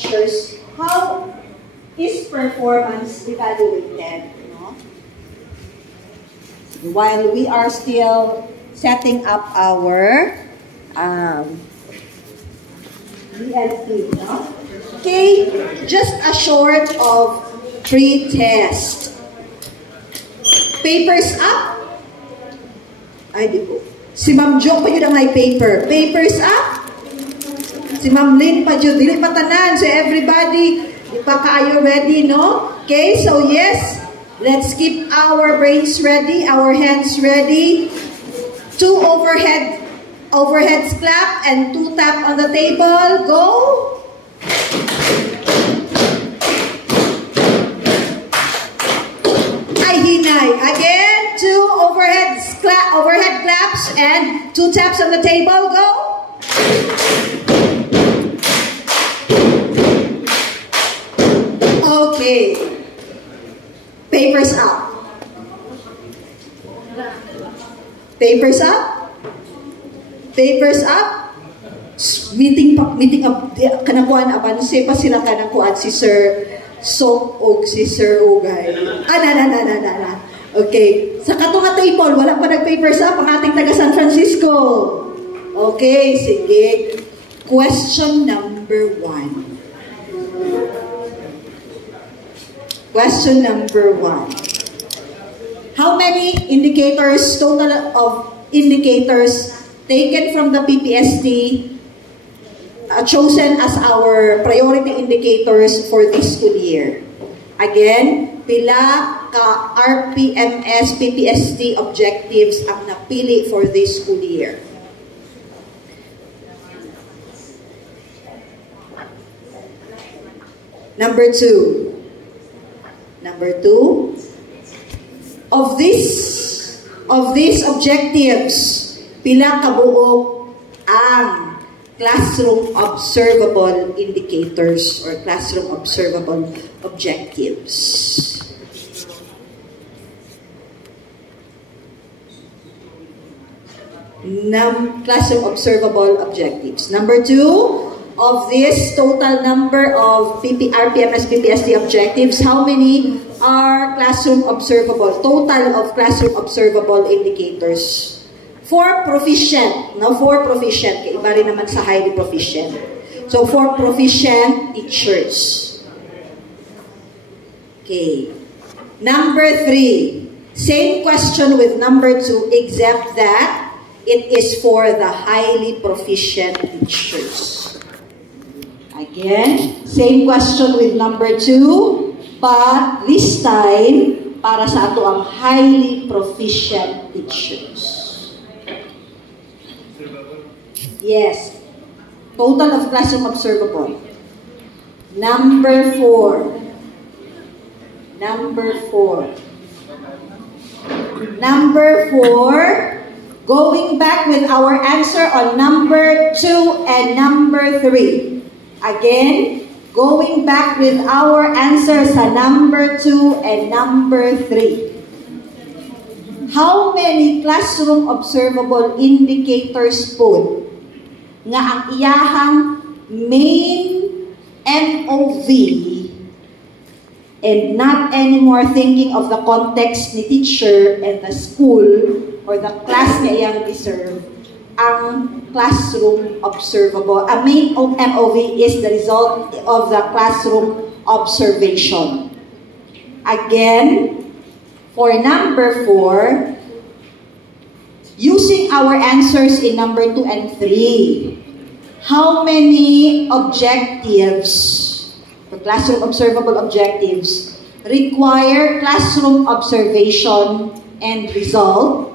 teachers, how is performance evaluated? No? While we are still setting up our PPST, no? Okay, just a short of pre-test. Papers up? Ay, di ko. Si Ma'am Jo pa yun ang may paper. Papers up? Si Ma'am Lynn pa yun. Dili patanan. So everybody, are you ready, no? Okay, so yes, let's keep our brains ready, our hands ready. 2 overheads clap and 2 tap on the table. Go! Ay, hinay. Again, 2 overhead claps and 2 taps on the table. Go! Okay. Papers up. Papers up. Papers up. Meeting up. Kanakuan abanse pa sila kanakuan si Sir Sok og si Sir Ugay. Na. Okay. Sa katunga table, wala pa nag-papers up ang ating taga San Francisco. Okay, sige. Question number 1. Question number 1. How many indicators, total of indicators taken from the PPST chosen as our priority indicators for this school year? Again, pila ka RPMS PPST objectives ang napili for this school year? Number 2. Of these objectives, pila kabuok ang classroom observable indicators or classroom observable objectives? Classroom observable objectives. Number 2, of this total number of RPMS PPST objectives, how many are classroom observable? Total of classroom observable indicators. For proficient. Now, for proficient. Kaya iba rin naman sa highly proficient. So, for proficient teachers. Okay. Number 3. Same question with number 2, except that it is for the highly proficient teachers. Again, same question with number 2, but this time, para sa ato ang highly proficient teachers. Yes. Total of classroom observable. Number 4. Going back with our answer on number 2 and number 3. Again, going back with our answers sa number 2 and number 3. How many classroom observable indicators po nga ang iyahang main MOV and not anymore thinking of the context ni teacher and the school or the class nga iyang deserve, ang classroom observable. A main MOV is the result of the classroom observation. Again, for number 4, using our answers in number 2 and 3, how many objectives, the classroom observable objectives, require classroom observation and result,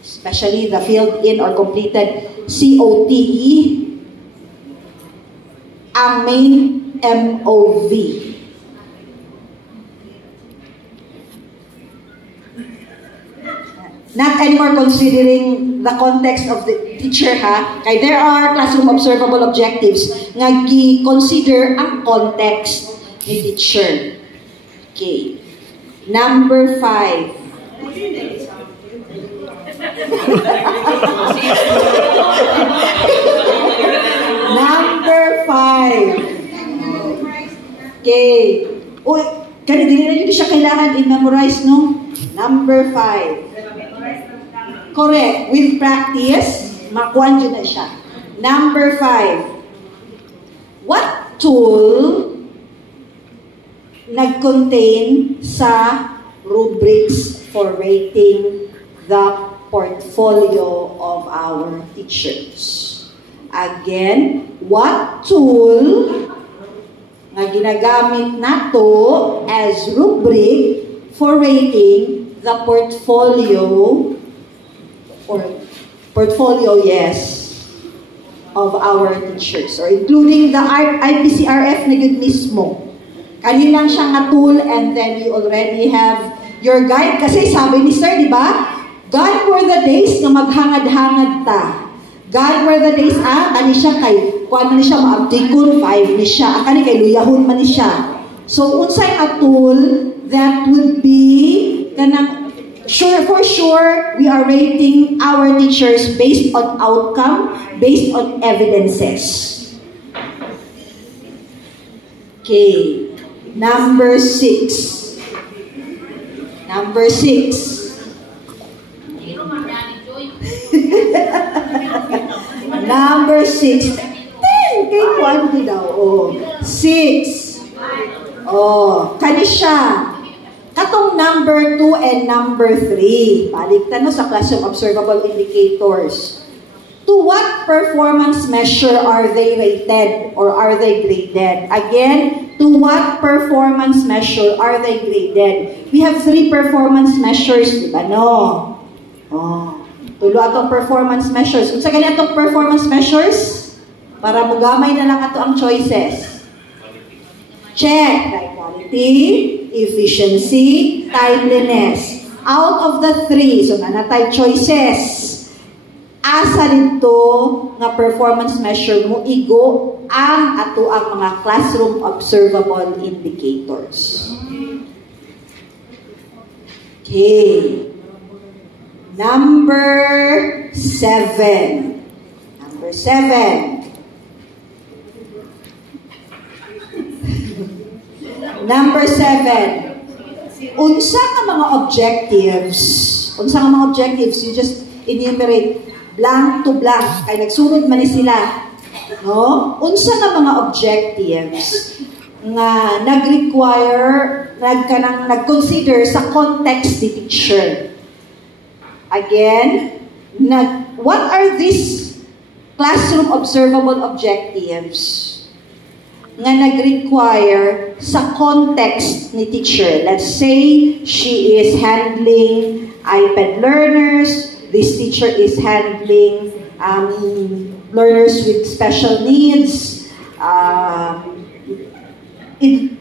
especially the filled-in or completed COTE, ang main MOV. Not anymore considering the context of the teacher, ha? Kaya there are classroom observable objectives nga gi-consider ang context ni teacher. Okay. Number 5. Number 5. Okay. Uy, kaya hindi na yun siya kailangan i-memorize, no? Number 5. Correct. With practice, makuha nyo na siya. Number 5. What tool nag-contain sa rubrics for rating the portfolio of our teachers? Again, what tool nga ginagamit nato as rubric for rating the portfolio yes, of our teachers, or including the IPCRF na yun mismo. Kanilang siyang nga tool, and then you already have your guide. Kasi sabi ni Sir, di ba? God were the days nga maghangad-hangad ta. God were the days, kani siya kay, kuwan man ni siya, maabdikon, 5 ni siya, kani kay luyahon man ni siya. So, unsay a tool that would be, kanang, for sure, we are rating our teachers based on outcome, based on evidences. Okay. Number 6. Number 6. Number 6. 10. Kay kwanti daw. Oh. 6. Oh. Kani siya. Katong number 2 and number 3. Baliktan no sa classroom observable indicators. To what performance measure are they rated or are they graded? Again, to what performance measure are they graded? We have 3 performance measures, di ba no? Oh. Tulo atong performance measures. Unsa gani atong performance measures? Para mugamay na lang ato ang choices. Check. Quality, efficiency, timeliness. Out of the 3, so nanatay choices. Asa dito nga performance measure mo igo ang ato ang mga classroom observable indicators. Okay. Number 7. Number 7. Number 7. Unsa nga mga objectives? Unsa nga mga objectives? You just enumerate blank to blank. Kaya nagsunod man ni sila. No? Unsa nga mga objectives nga nag-require, nag-consider sa context ni teacher? Again, what are these classroom observable objectives nga nag-require sa context ni teacher? Let's say she is handling iPad learners, this teacher is handling learners with special needs.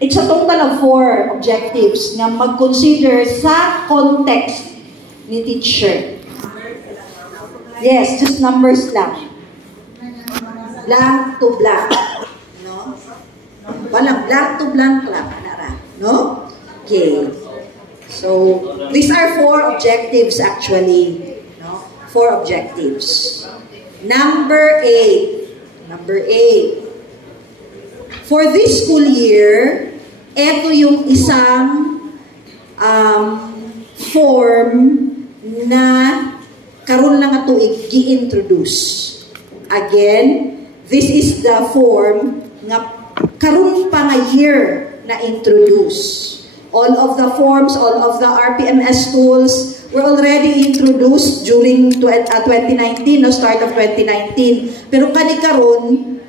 It's a total of 4 objectives nga mag-consider sa context ni teacher. Yes, just numbers lang. Blank to blank. No? Walang blank to blank lang. No? Okay. So, these are 4 objectives actually. No? 4 objectives. Number 8. Number 8. For this school year, ito yung isang form na karon lang ato i-introduce. Again, this is the form nga karon pa nga year na introduce. All of the forms, all of the RPMS tools were already introduced during 2019, no, start of 2019. Pero kani karon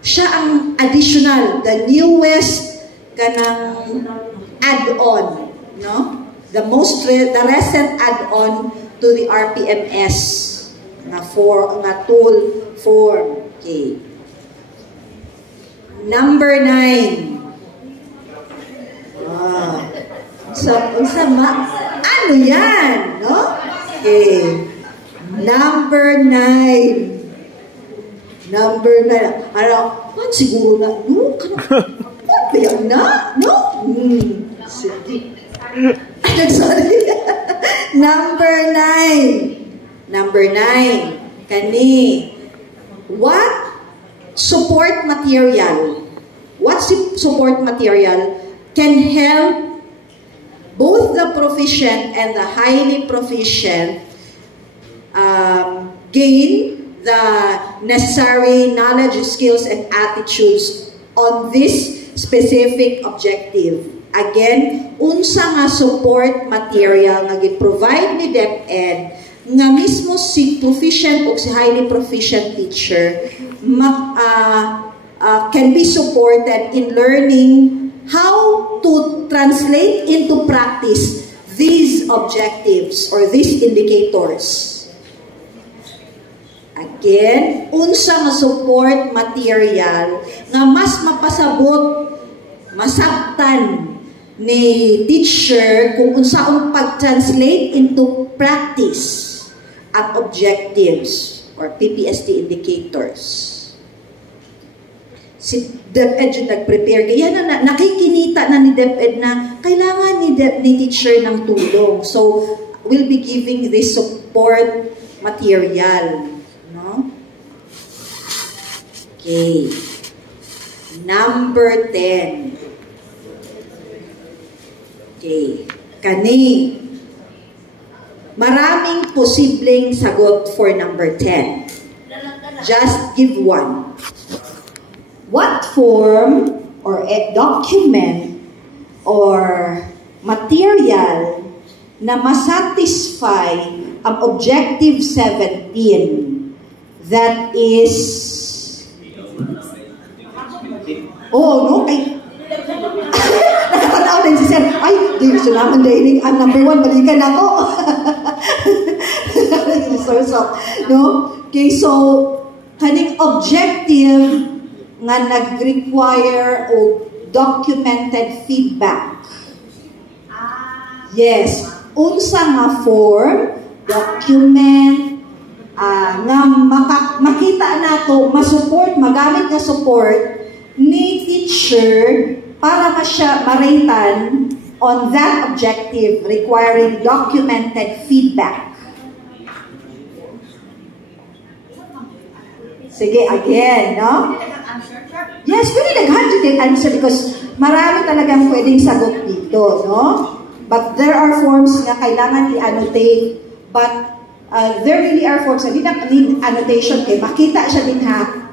siya ang additional, the newest kanang add-on, no? The recent add-on to the RPMS na tool form. Okay. Number 9. Ano yan, no? Okay. Number 9. Number 9. Siguro na, no? Ano na? No? Sige. Sorry. Number 9. Number 9. Kani. What support material what support material can help both the proficient and the highly proficient gain the necessary knowledge, skills, and attitudes on this specific objective. Again, unsa nga support material nga gi-provide ni DepEd nga mismo si proficient o si highly proficient teacher can be supported in learning how to translate into practice these objectives or these indicators. Again, unsa nga support material nga mas mapasabot, masabtan ni teacher kung unsaon pag-translate into practice ang objectives or PPST indicators. Si DepEd yung nag-prepare. Kaya nakikinita na ni DepEd na kailangan ni teacher ng tulong. So, we'll be giving this support material. No? Okay. Number 10. Okay. Kani. Maraming posibleng sagot for number 10. Just give one. What form or a document or material na masatisfy ang objective 17 that is no kay nakatanaw din si Sir ay di gusto naman dahiling ang number 1 balikan ako no okay so kaning objective nga nag-require o documented feedback. Yes, unsa nga form, document, nga makita nato, masupport, magamit nga support ni teacher para ma-ratean on that objective requiring documented feedback. Sige, again, no? Yes, pwede nag-100 answer because marami talagang pwedeng sagot dito, no? But there are forms nga kailangan i-annotate, but there really are forms na di na need annotation kay makita siya din ha.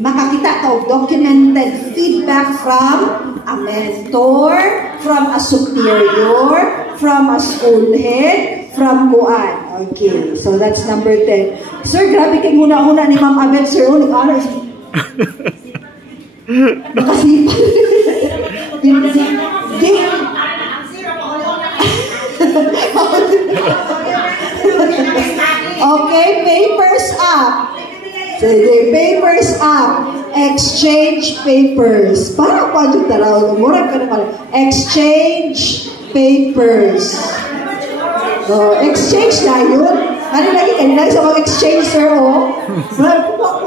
Makakita ka of documented feedback from a mentor, from a superior, from a school head, from kuan. Okay, so that's number 10. Sir, grabe kay huna-huna ni Ma'am Abel, sir. Nag-honor. Nakasipan. Okay, papers up. Sige, papers up. Exchange papers. Parang pa dyan taraw. Murag ka naman. Exchange papers. So, exchange na yun. Ano lagi kanina sa mga exchange, sir, o?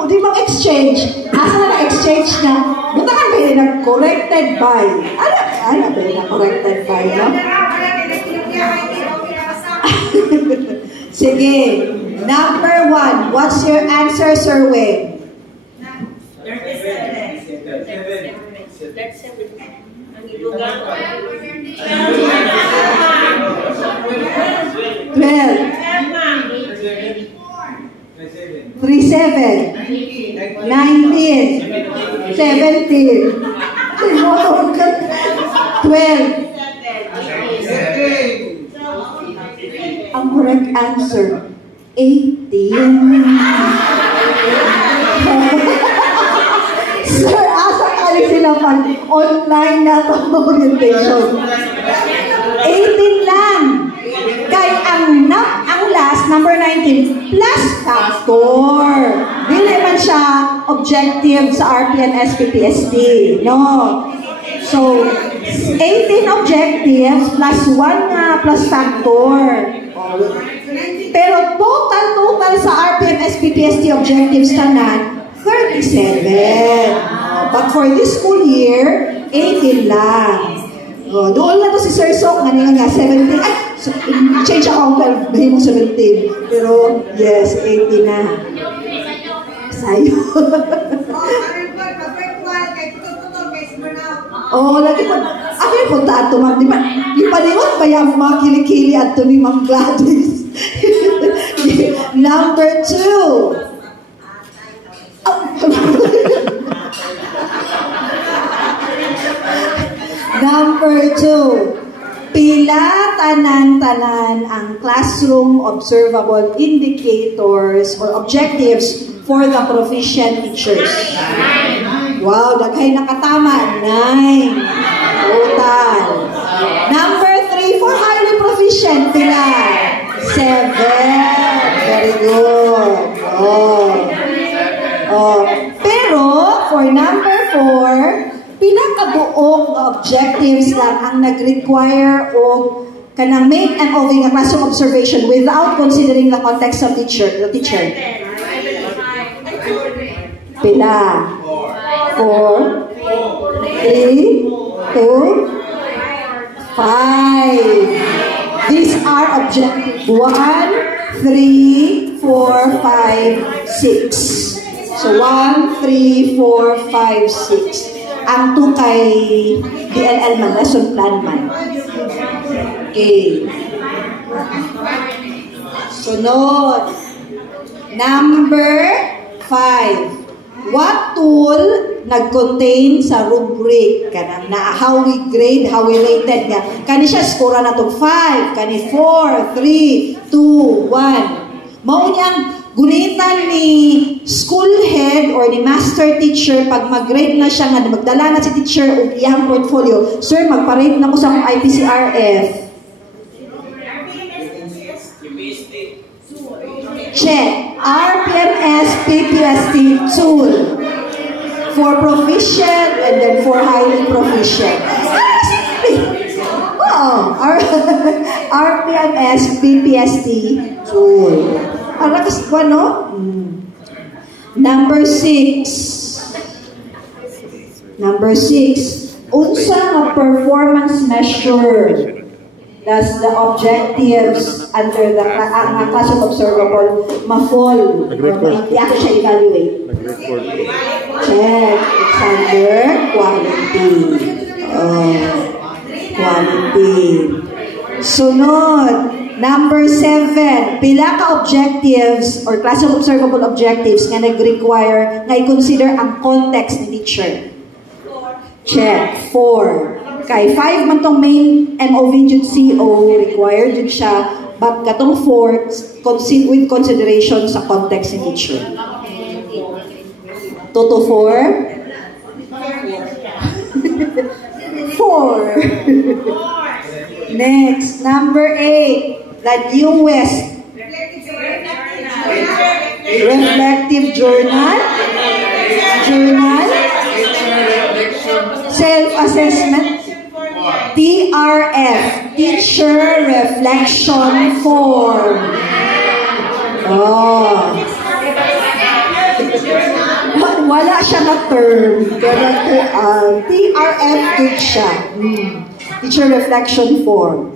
Di mga exchange. Asa na exchange na? Butakan ba yun na corrected by? Ano ba yun na corrected by, no? Sige. Number 1. What's your answer, Sir Wayne? 3, 7, 19, 17. Ano 12. Ang correct answer, 18. Sir, asa kali sila pag online na itong orientation? 18 lang. Kay ang last, number 19, plus factor. Dili man siya objective sa RPMS PPST. No. So, 18 objectives plus 1 plus factor. Pero total sa RPMS PPST objectives tanan, 37. But for this school year, 18 lang. Doon na to si Sir Sok, nga 17. Ay, change ako, bahin mo 17. Pero, yes, 18 na. Sayo. Oh, lagi ko, akin ko tato, ma'am. Di pa niyon, kaya mga kilikili at to ni Ma'am Gladys. Number 2. Number 2. Pila tanan-tanan ang classroom observable indicators or objectives for the proficient teachers. Wow, daghay nakatama. 9. Total. Number 3, for highly proficient, pila? 7. Very good. Pero, for number 4, pinakabuok na objectives lang ang nag-require o kanang make and oving a classroom observation without considering the context of the teacher. Pila? 4, 3, 2, 5. These are objective 1, 3, 4, 5, 6. So 1, 3, 4, 5, 6. Ang 2 kay DLL man, lesson plan man. Okay. Sunod. Number 5. What tool nag-contain sa rubric? Kanang na how we grade, how we rated nga. Kani siya, score na itong 5. Kani 4, 3, 2, 1. Mauniyang gunitan ni school head or ni master teacher pag mag-grade na siya nga, magdala na si teacher o iyang portfolio. Sir, magpa-rate na ko sa akong IPCRF. Check. RPMS, PPST tool. For proficient and then for highly proficient. RPMS, PPST tool. Ang lakas ko, no? Number 6. Unsa nga performance measure does the objectives under the class of observable ma-fall? Hindi ako siya evaluate. Check. It's under quality. Quality. Sunod. Number 7. Pila ka objectives or class of observable objectives nga nag-require nga i-consider ang context ni teacher? Check. 4. Kay 5 man tong main MOV jud CO, required jud siya, but katong 4 with consideration sa context ni teacher. Toto 4? 4. Next, number 8, the newest reflective journal, self-assessment, TRF, Teacher Reflection Form. Wala siya na term. TRF good siya. Teacher Reflection Form.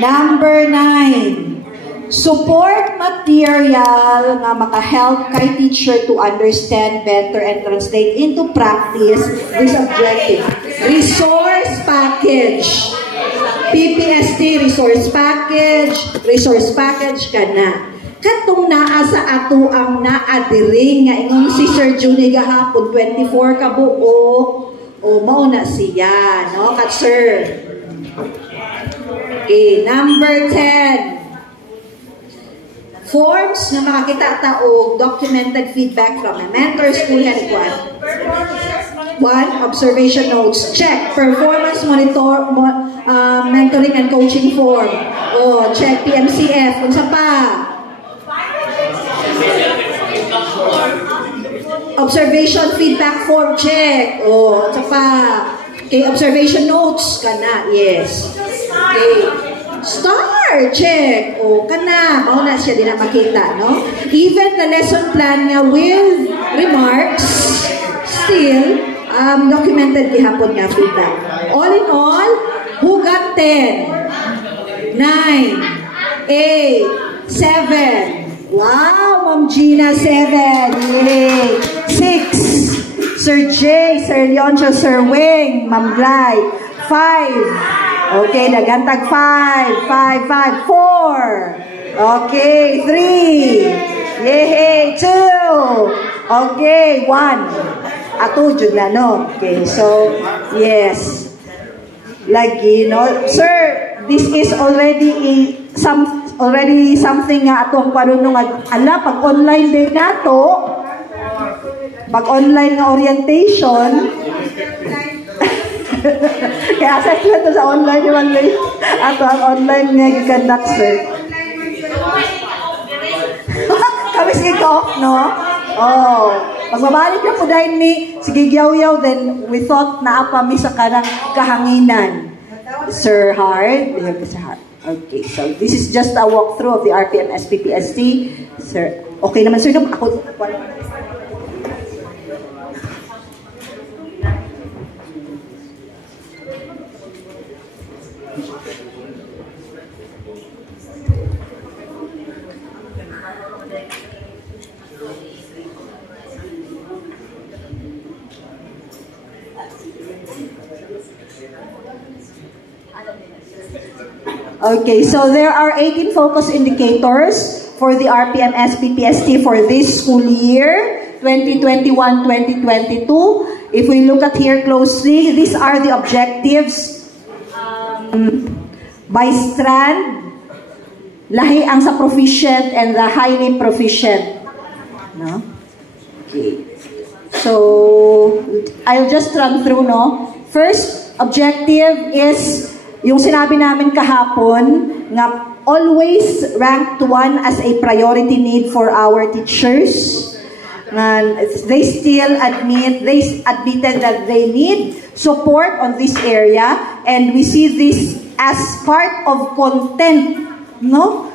Number 9. Support material na maka-help kay teacher to understand better and translate into practice this objective. Resource package. PPST resource package ka na. Katong naa sa ato ang naadiri nga ingon si Sir Junie gahapon 24 ka buok o mao na siya, no? Kat sir. Okay, number 10. Forms na makakita taog documented feedback from a mentor, school head, 1. Observation notes. Check. Performance monitor, mentoring and coaching form. Check. PMCF. Kung sa pa. Observation feedback form. Check. Sa pa. Okay. Observation notes. Kana. Yes. Okay. Star! Check! Kana. Mauna siya din na makita, no? Even the lesson plan nga with remarks, still, documented gihapon nga feedback. All in all, who got 10? 9, 8, 7. Wow! Ma'am Gina, 7. Yay! 6. Sir J, Sir Leoncio, Sir Wing, Ma'am Glay. 5. Okay, nagantag 5. 5, 5. 4. Okay, 3. Yay, 2. Okay, 1. Ato, jud na, no? Okay, so, yes. Lagi, no? Sir, this is already something nga atong parunong ala pag online din nato. Pag online nga orientation. Kaya assessment to sa online yung ato ang online nga i-conduct, sir. Kami sige off, no? Oh. Magbabalik na po dahil ni sige yaw-yaw, then we thought na apa mi sa kanang kahanginan. Sir Hard. Sir Hard. Okay, so this is just a walkthrough of the RPMS PPST. Sir, okay naman sir, ako okay, so there are 18 focus indicators for the RPMS PPST for this school year, 2021-2022. If we look at here closely, these are the objectives by strand, lahi ang sa proficient and the highly proficient. No? Okay. So, I'll just run through, no? First objective is yung sinabi namin kahapon, nga always ranked 1 as a priority need for our teachers. They still admitted that they need support on this area, and we see this as part of content, no?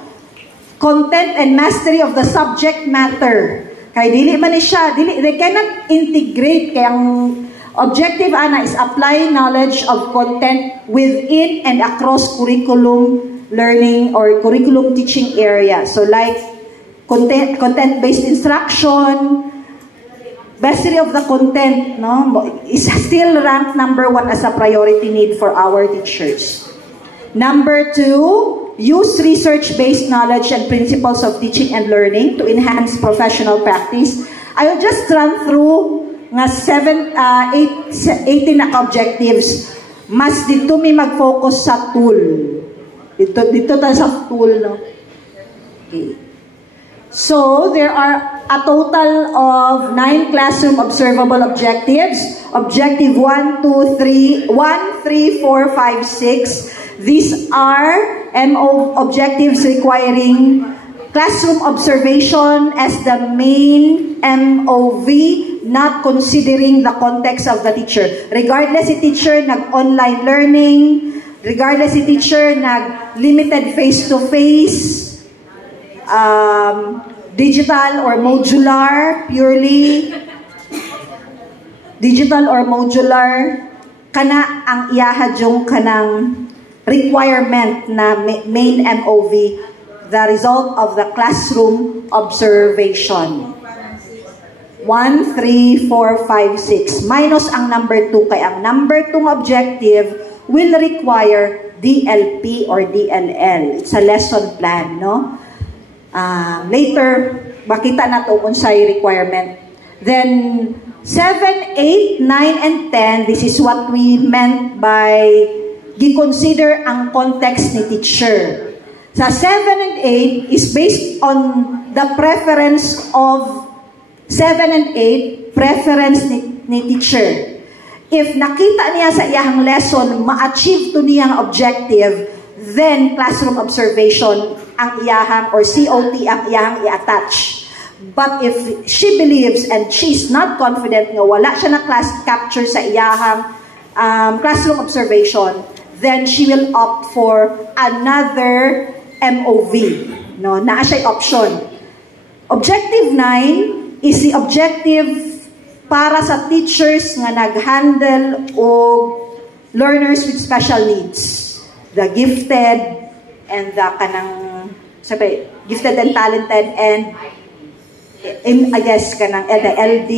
Content and mastery of the subject matter. Kaya dili man siya, they cannot integrate, kaya ang objective ana is applying knowledge of content within and across curriculum learning or curriculum teaching area. So like content-based instruction, mastery of the content, no, is still ranked number 1 as a priority need for our teachers. Number 2, use research-based knowledge and principles of teaching and learning to enhance professional practice. I will just run through nga 18 na objectives. Mas dito may mag-focus sa tool. Dito tayo sa tool, no? Okay. So, there are a total of 9 classroom observable objectives. Objective 1, 2, 3, 1, 3, 4, 5, 6. These are MO objectives requiring classroom observation as the main MOV, not considering the context of the teacher. Regardless si teacher nag-online learning, regardless si teacher nag-limited face-to-face, digital or modular, purely digital or modular, kana ang iyahadyong kanang requirement na main MOV, the result of the classroom observation. 1, 3, 4, 5, 6. Minus ang number 2. Kaya ang number 2 objective will require DLP or DLL. It's a lesson plan, no? Later, makita na ito kung sa'y requirement. Then, 7, 8, 9, and 10, this is what we meant by gi-consider ang context ni teacher. Sa 7 and 8 is based on the preference of 7 and 8, preference ni teacher. If nakita niya sa iyang lesson, ma-achieve to niyang objective, then classroom observation ang iyahang or COT ang iyahang i-attach. But if she believes and she's not confident nga wala siya na class capture sa iyahang classroom observation, then she will opt for another MOV. No? Naa siya option. Objective 9 is the objective para sa teachers nga nag-handle o learners with special needs. The gifted and the gifted and talented and I guess kanang the LD,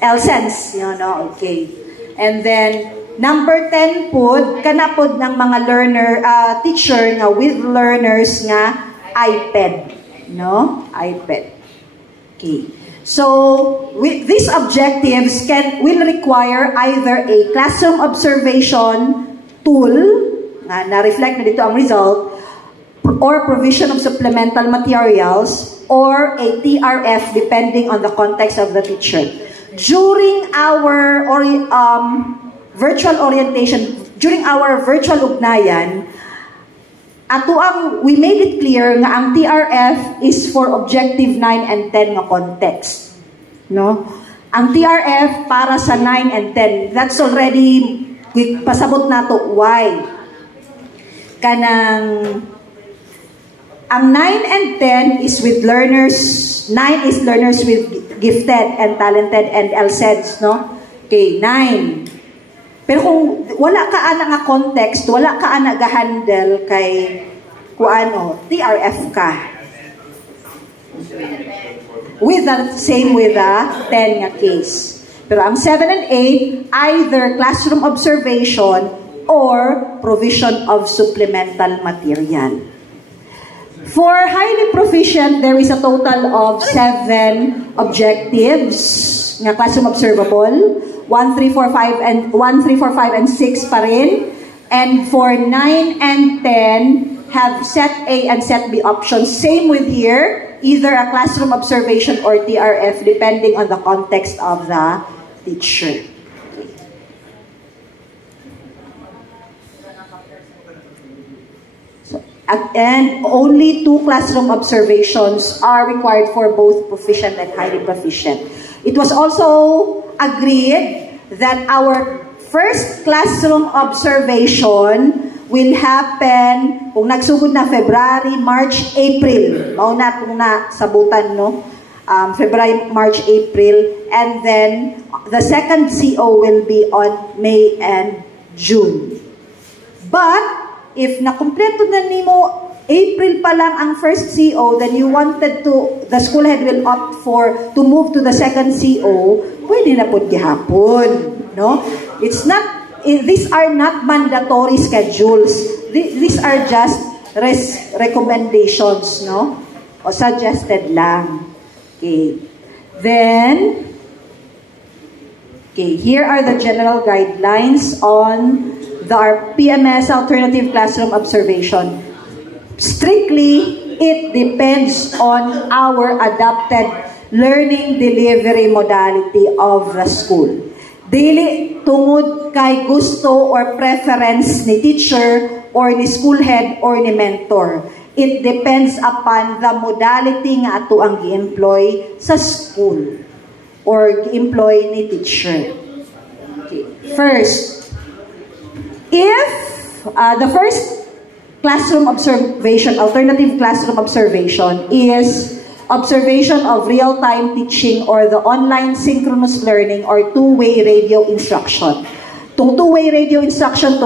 LSense, you know, okay. And then, number 10 pod, kanapod ng mga teacher nga with learners nga iPad, no? iPad. Okay. So, with these objectives will require either a classroom observation tool, na-reflect na dito ang result, or provision of supplemental materials, or a TRF depending on the context of the teacher. During our virtual orientation, during our virtual ugnayan, we made it clear nga ang TRF is for objective 9 and 10 nga context. No? Ang TRF para sa 9 and 10, that's already, pasabot na to why. Ang 9 and 10 is with learners, 9 is learners with gifted and talented and LSEDs, no? Okay, 9. Pero kung wala ka ana nga context, wala ka ana ga-handle kay TRF ka. Same with the 10 nga case. Pero ang 7 and 8, either classroom observation or provision of supplemental material. For highly proficient, there is a total of 7 objectives nga classroom observable. 1, 3, 4, 5, and 6 pa rin. And for 9 and 10, have set A and set B options. Same with here, either a classroom observation or TRF, depending on the context of the teacher. And only 2 classroom observations are required for both proficient and highly proficient. It was also agreed that our first classroom observation will happen kung nagsugod na February, March, April. Mauna kung na sabutan, no? February, March, April. And then, the second CO will be on May and June. But, if nakumpleto na nimo April pa lang ang first CO, then you wanted the school head will opt to move to the second CO, pwede na po gihapon, no? It's not, these are not mandatory schedules. These are just recommendations, no? O suggested lang. Okay. Then, here are the general guidelines on the RPMS alternative classroom observation. Strictly, it depends on our adapted learning delivery modality of the school. Dili tungod kay gusto or preference ni teacher or ni school head or ni mentor. It depends upon the modality nga ato ang gi-employ sa school or gi-employ ni teacher. Okay. First, if the first classroom observation, alternative classroom observation, is observation of real-time teaching or the online synchronous learning or two-way radio instruction. Tung two-way radio instruction,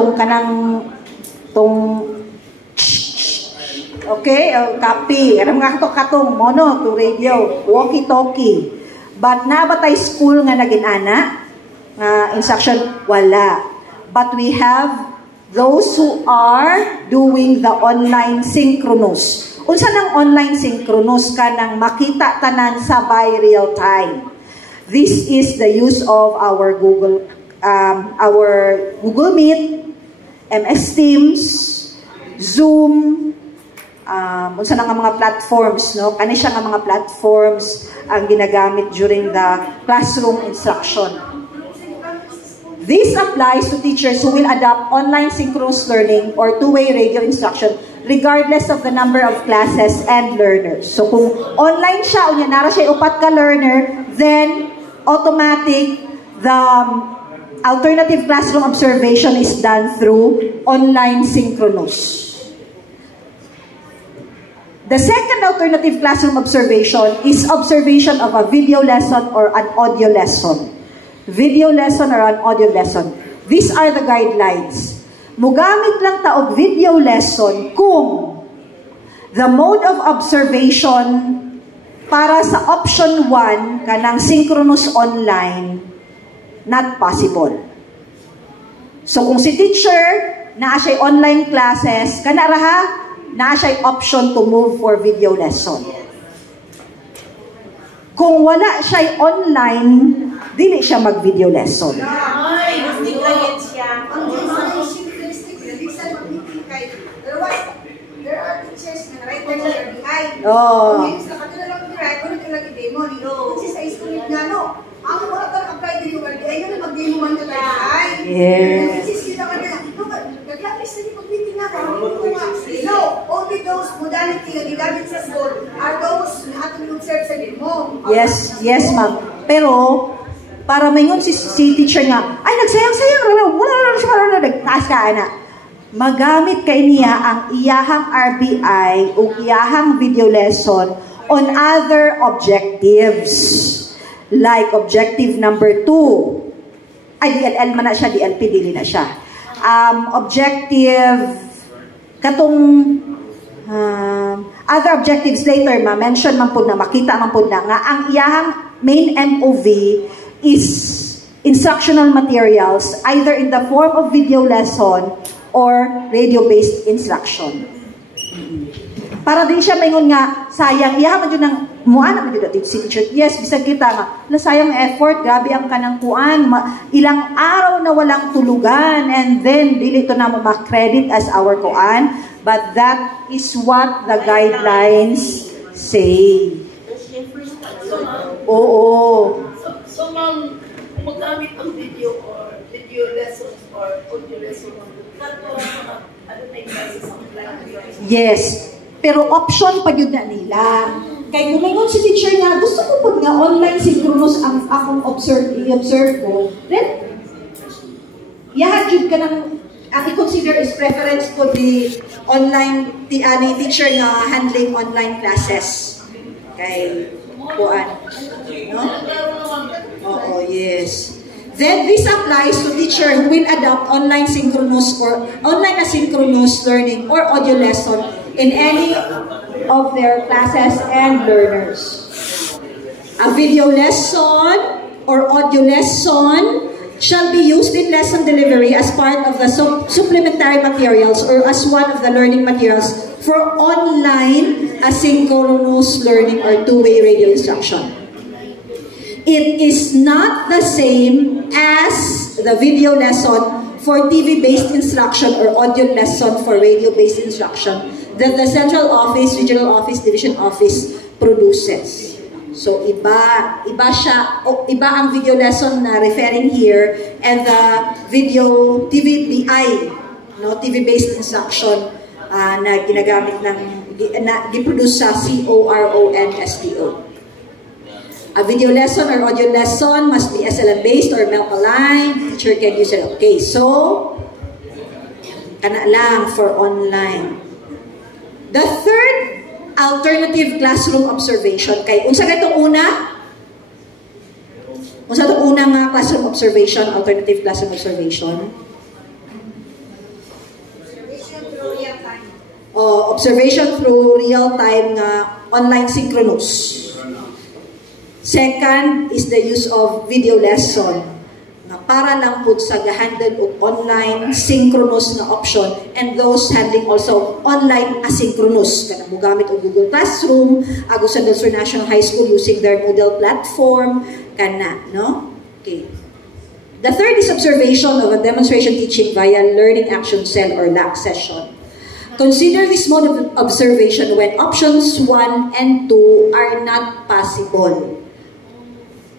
copy. Aram nga katong mono to radio, walkie-talkie. But nabatay school nga naginana, instruction, wala. But we have those who are doing the online synchronous. Unsa nang online synchronous ka nang makita tanan sabay real time. This is the use of our Google Meet, MS Teams, Zoom, unsa nang mga platforms, no? Kani siya nga mga platforms ang ginagamit during the classroom instruction. This applies to teachers who will adopt online synchronous learning or two-way radio instruction regardless of the number of classes and learners. So kung online siya, unya nara siya 4 ka learner, then automatic the alternative classroom observation is done through online synchronous. The second alternative classroom observation is observation of a video lesson or an audio lesson. Video lesson or an audio lesson. These are the guidelines. Mugamit lang taog video lesson kung the mode of observation para sa option 1 kanang synchronous online, not possible. So kung si teacher naa siya online classes, kana raha naa siya option to move for video lesson. Kung wala siya online, dili siya mag-video lesson. Ay, gusto lang siya. There are teachers na right na siya behind. Oh. Kung sa kanila lang right, kung ito lang i-demo, kasi sa student nga, no? Ang mga apply din yung RDI, yun mag-demo man ka tayo. Yes. Kasi sila ka na, nag-lapis na yung pag-meeting na, no, only those modality na gigamit sa school are those na atong observe sa demo. Yes, ma'am. Pero, para mayon si teacher nga, ay, nagsayang-sayang, wala lang siya, nagtaas ka, anak. Magamit kay niya ang iyahang RBI o iyahang video lesson on other objectives. Like objective number 2. Ay, DLL man na siya, DLP, dili na siya. Objective, katong other objectives later, ma-mention man po na, makita man po na, nga ang iyahang main MOV is instructional materials, either in the form of video lesson or radio-based instruction. Para din siya maingon nga, sayang, iyahan man dyan ng muana man dyan si teacher. Yes, bisag kita nga, sayang effort, grabe ang kanang kuan, ilang araw na walang tulugan, and then, dili ito na ma-credit as our kuan, but that is what the guidelines say. Oo. So ma'am, kung magamit ang video or video lessons or audio lessons, yes. Pero option pa yun na nila. Kaya kung mayroon si teacher nga, gusto ko po nga online synchronous ang akong i-observe ko, then, yahan yun ka ng, ang i-consider is preference ko the online, the teacher nga handling online classes. Kay, kuan. No? Oo, yes. Then, this applies to teacher who will adopt online synchronous or online asynchronous learning or audio lesson in any of their classes and learners. A video lesson or audio lesson shall be used in lesson delivery as part of the supplementary materials or as one of the learning materials for online asynchronous learning or two-way radio instruction. It is not the same as the video lesson for TV-based instruction or audio lesson for radio-based instruction that the central office, regional office, division office produces. So, iba siya, iba ang video lesson na referring here and the video TVBI, no, TV-based instruction na ginagamit na giproduce sa CORONSTO. A video lesson or audio lesson must be SLM-based or MELP-aligned. Teacher can use it. Okay, so, kana lang for online. The third alternative classroom observation. Kay, unsa gatong una? Unsa itong unang classroom observation, alternative classroom observation? Observation through real-time online synchronous. Second is the use of video lesson na para lang po sa gahandle og online synchronous na option and those handling also online asynchronous. Kanang mo gamit og Google Classroom, Agusan del Sur National High School using their Moodle platform, kana, no? Okay. The third is observation of a demonstration teaching via learning action cell or LAC session. Consider this mode of observation when options 1 and 2 are not possible.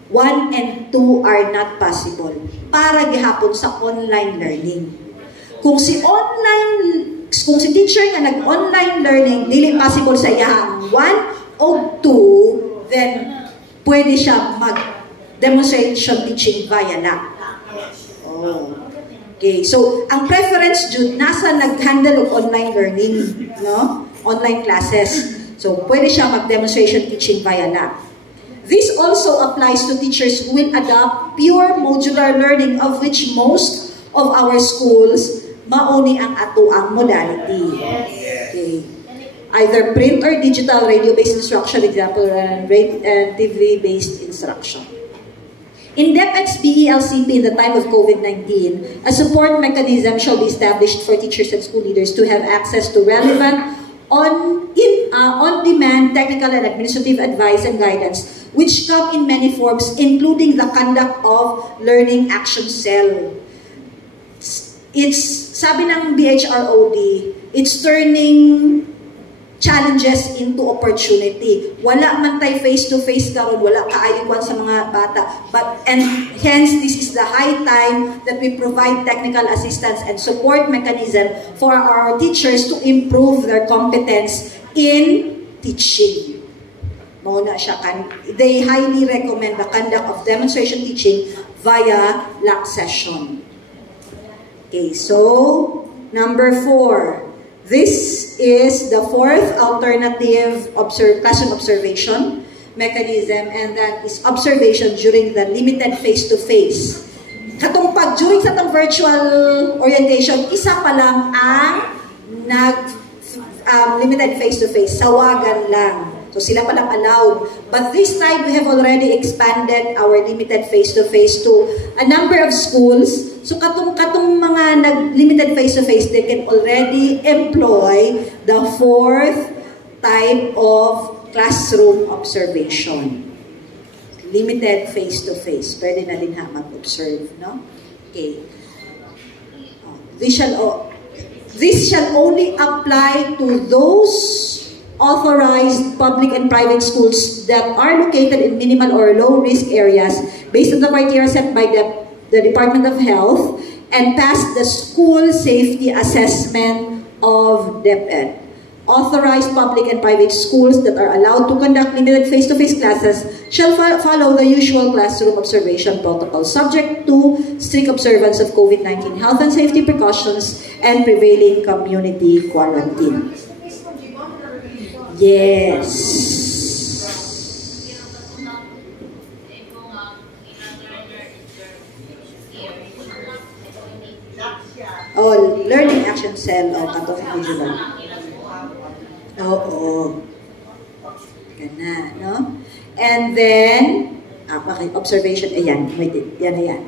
1 and 2 are not possible para gihapon sa online learning. Kung si teacher nga nag-online learning, dili possible sa iya ang 1 o 2, then pwede siya mag-demonstration teaching via LAC. Oh. Okay, so ang preference jud nasa nag-handle of online learning, no? Online classes. So pwede siya mag-demonstration teaching via LAC. This also applies to teachers who will adopt pure modular learning, of which most of our schools mauni ang ato ang modality. Okay. either print or digital, radio-based instruction, example, and TV-based instruction. In DepEd's BELCP in the time of COVID-19, a support mechanism shall be established for teachers and school leaders to have access to relevant on-demand technical and administrative advice and guidance, which come in many forms, including the conduct of Learning Action Cell. It's, sabi ng BHROD, it's turning challenges into opportunity. Wala man tayo face-to-face karon, wala kaayuan sa mga bata. And hence, this is the high time that we provide technical assistance and support mechanism for our teachers to improve their competence in teaching. Mauna siya, they highly recommend the conduct of demonstration teaching via LAC session. Okay, so number 4. This is the fourth alternative classroom observation mechanism, and that is observation during the limited face-to-face. Katong during sa virtual orientation, isa pa lang ang limited face-to-face, sawagan lang. So sila pa lang allowed. But this time, we have already expanded our limited face-to-face to a number of schools. So katong mga limited face-to-face, they can already employ the fourth type of classroom observation. Limited face-to-face. Pwede na din mag-observe, no? Okay. This shall only apply to those authorized public and private schools that are located in minimal or low-risk areas based on the criteria set by the Department of Health and pass the school safety assessment of DepEd. Authorized public and private schools that are allowed to conduct limited face-to-face classes shall follow the usual classroom observation protocol, subject to strict observance of COVID-19 health and safety precautions and prevailing community quarantine. Yes. Oh, Learning Action Cell o katong digital. Oo. Gana, no? And then, observation, ayan, yan.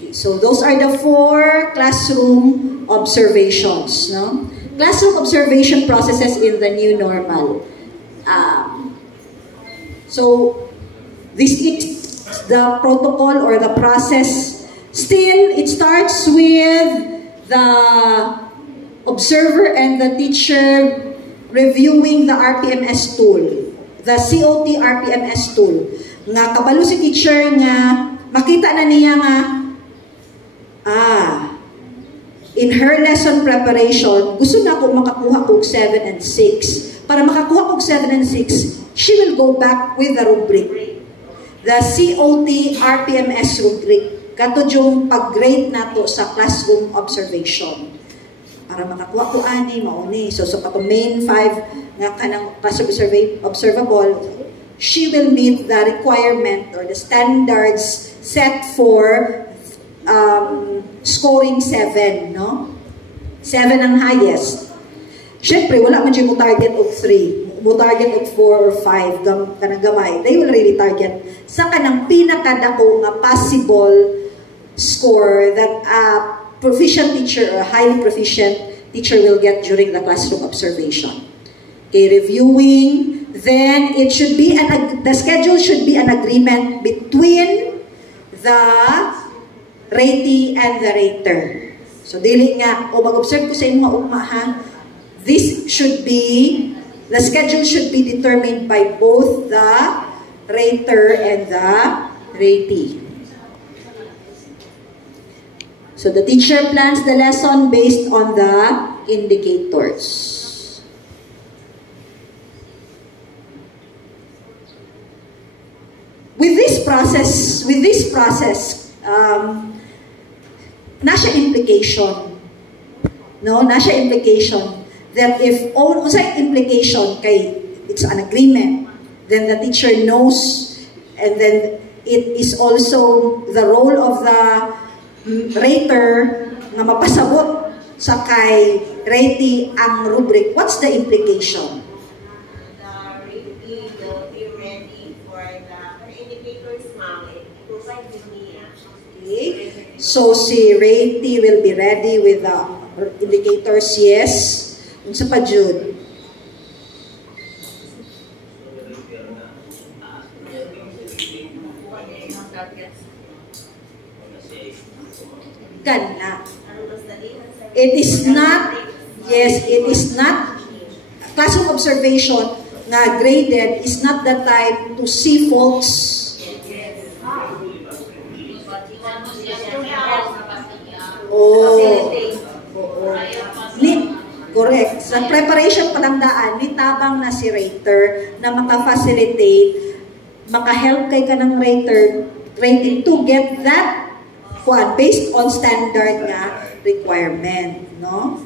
Okay, so those are the 4 classroom observations, no? Classroom observation processes in the new normal. So, this is the protocol or the process. Still, it starts with the observer and the teacher reviewing the RPMS tool, the COT RPMS tool. Nga kabalo si teacher nga, makita na niya nga, in her lesson preparation, gusto na ako makakuha kong 7 and 6. Para makakuha kong 7 and 6, she will go back with the rubric. The COT RPMS rubric. Kato yung pag-grade nato sa classroom observation. Para makakuha ko ani, mauni. So kato main 5 nga kanang classroom observable, she will meet the requirement or the standards set for scoring 7, no? 7 ang highest. Siyempre, wala man siya mo target of 3, mo target of 4 or 5, kanang gamay. They will really target sa kanang pinakadako nga possible score that a proficient teacher or highly proficient teacher will get during the classroom observation. Okay, reviewing, then it should be, the schedule should be an agreement between the ratee and the rater. So, dili nga, o mag-observe ko sa inyo ugma ha, this should be, the schedule should be determined by both the rater and the ratee. So, the teacher plans the lesson based on the indicators. With this process, nasa implication, no? Nasa implication that if unsay implication kay it's an agreement, then the teacher knows, and then it is also the role of the rater nga mapasabot sa kay ready ang rubric. What's the implication? The ready will be ready for the indicators, ma'am. It provides with me. Okay. So si ready will be ready with the indicators, yes. Unsa pa jud? Gana. It is not, yes, it is not, classroom observation na graded is not the time to see faults. Oh. Correct. Sa preparation pa lang daan, nitabang na si rater na maka-facilitate, maka-help kay ka ng rating to get that based on standard nga requirement, no?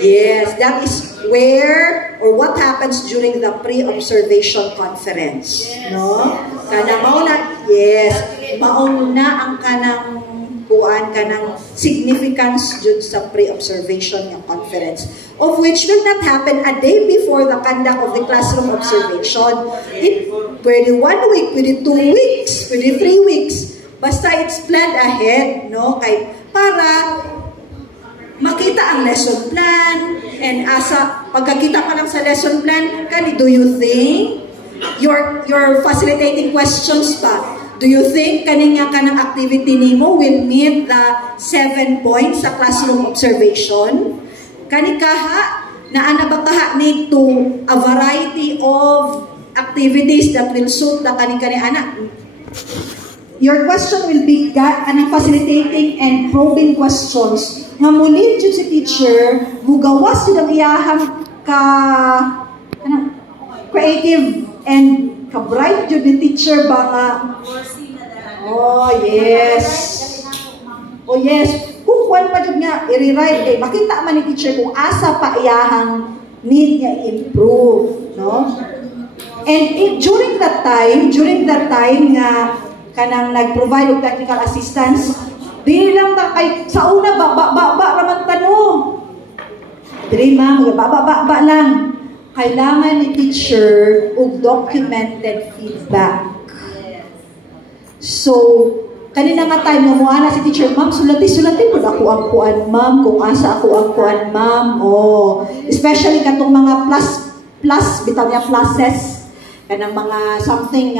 Yes, that is where or what happens during the pre-observation conference, no? Kana mauna, yes, mauna ang kanang kuan kanang significance jud sa pre-observation nga conference, of which will not happen a day before the conduct of the classroom observation. It pwede 1 week, pwede 2 weeks, pwede 3 weeks. Basta it's planned ahead, no? Kay para makita ang lesson plan, and asa pagkakita ka lang sa lesson plan, do you think you're facilitating questions pa? Do you think kaninya ka ng activity nimo will meet the 7 points sa classroom observation? Kani kaha na ana ba kaha need to a variety of activities that will suit the kani anak? Your question will be facilitating and probing questions. Nga muli jud si teacher, mugawas jud ang iyahang creative and ka-bright jud ni teacher ba nga. Oh, yes. Oh, yes. Kung kuwan pa jud nga i-rewrite, makita man ni teacher kung asa pa iyahang need niya improve, no? And during that time nga kanang nag-provide og technical assistance, dili lang ta kay sa una ba raman tanong. Dili ma'am, ba lang. Kailangan ni teacher og documented feedback. So, kanina nga time mo ana si teacher, ma'am, sulati pud ako ang kuan ma'am, kung asa ako ang kuan ma'am. Oh, especially katong mga plus bitaw niya pluses, kanang mga something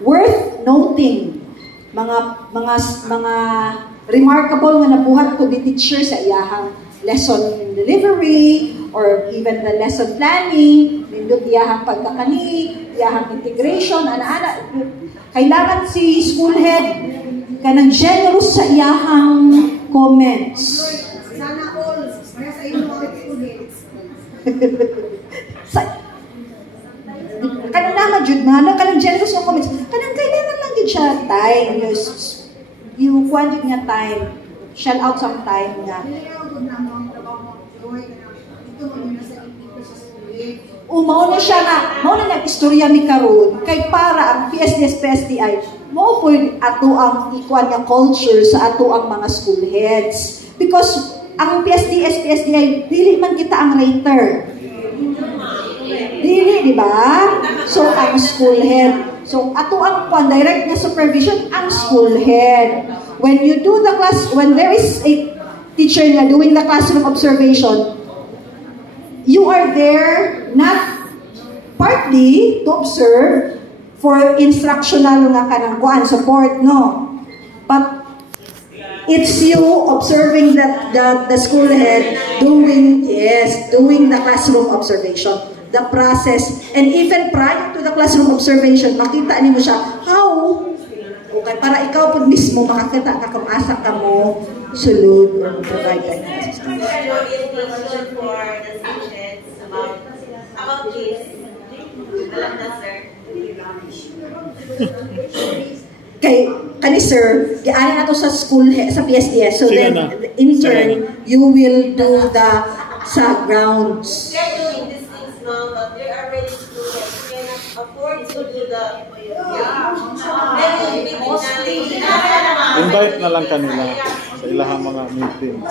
worth noting, mga remarkable nga nabuhat ko di teacher sa iyahang lesson delivery or even the lesson planning, nindot iyahang pagkakani, iyahang integration, ana-ana. Kailangan si school head kanang generous sa iyahang comments. Sana all, para sa inyo mga students. Kanang naman jud na, kanang generous ng comments. Kanang kailangan lang jud siya time. You want jud nga time. Shell out some time nga. Mao na siya nga, mao na nag-istorya mi karon kay para ang PSDI mo po ato ang ikuan nga culture sa ato ang mga school heads, because ang PSDI dili man kita ang rater, dili, di ba? So ang school head, so ato ang direct na supervision ang school head. When you do the class, when there is a teacher na doing the classroom observation, you are there not partly to observe for instructional nga kanang kuan support, no, but it's you observing that the school head doing the classroom observation, the process, and even prior to the classroom observation makita nimo siya how okay para ikaw pud mismo makakita ka kung asa ka mo sulod or provide assistance. About this, alam na sir. Kani sir, giani nato sa school sa PSDS, so then in turn you will do the sa grounds. They're doing these things now, but they are ready to do it. We cannot afford to do the Invite na lang kanila sa ilahang mga meeting.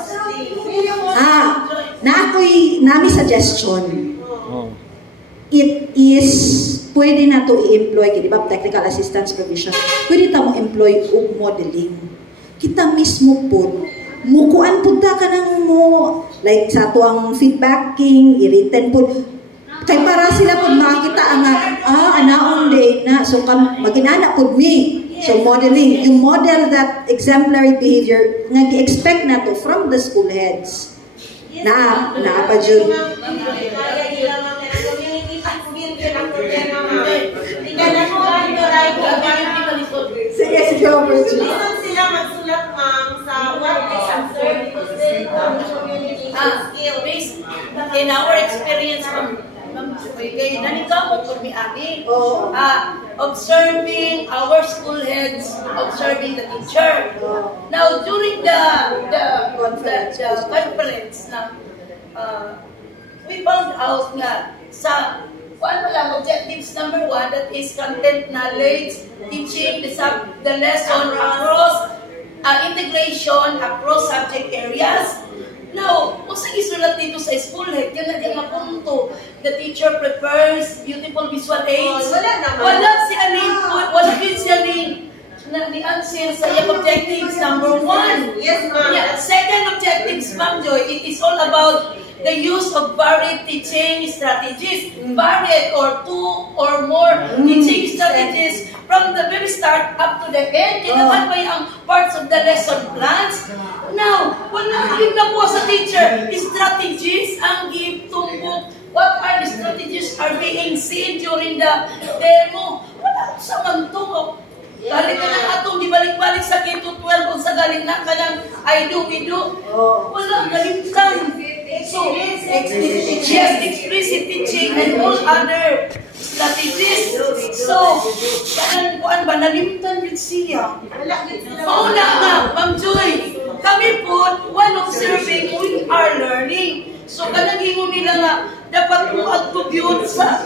Nami suggestion. Oh. It is, pwede na to i-employ, di ba, technical assistance provision, pwede ta mo employ og modeling. Kita mismo po, mukuan po ta ka ng mo, like sa to ang feedbacking, i-written po, kay para sila po makakita ang anaon day na, so maginana po me. So modeling, you model that exemplary behavior nga gi-expect na to from the school heads. Na pa jud. Sige, Listen sila magsulat, ma'am, sa what is observed because they communication skill. Based in our experience, kay nanigamo po mi ani. Observing our school heads, observing the teacher. Now, during the conference na, we found out nga sa objectives number 1, that is content knowledge, teaching the lesson across integration across subject areas. Now, kung sa isulat dito sa school head, yan na yung punto. The teacher prefers beautiful visual aids. Wala si Aning, wala din si Aning na the-answer sa yung objectives number 1. Yes, ma'am. Yeah. Second objectives, Ma'am Joy, it is all about the use of varied teaching strategies. Varied or 2 or more teaching strategies from the very start up to the end. Kinaman ba yung parts of the lesson plans? Now, wala rin na po sa teacher, strategies ang tumbok. What are the strategies are being seen during the demo? Wala sa mantong. Galing ka ng atong gibalik-balik sa K-12 kung sa galing na ka ng I do, we do. Wala, galimtan. So, yes, explicit teaching and all other strategies. So, kuan ba, nalimtan yun siya. Mauna nga, Ma'am Joy, kami po, while observing, we are learning. So, kanagin mo nila nga, dapat mo attribute sa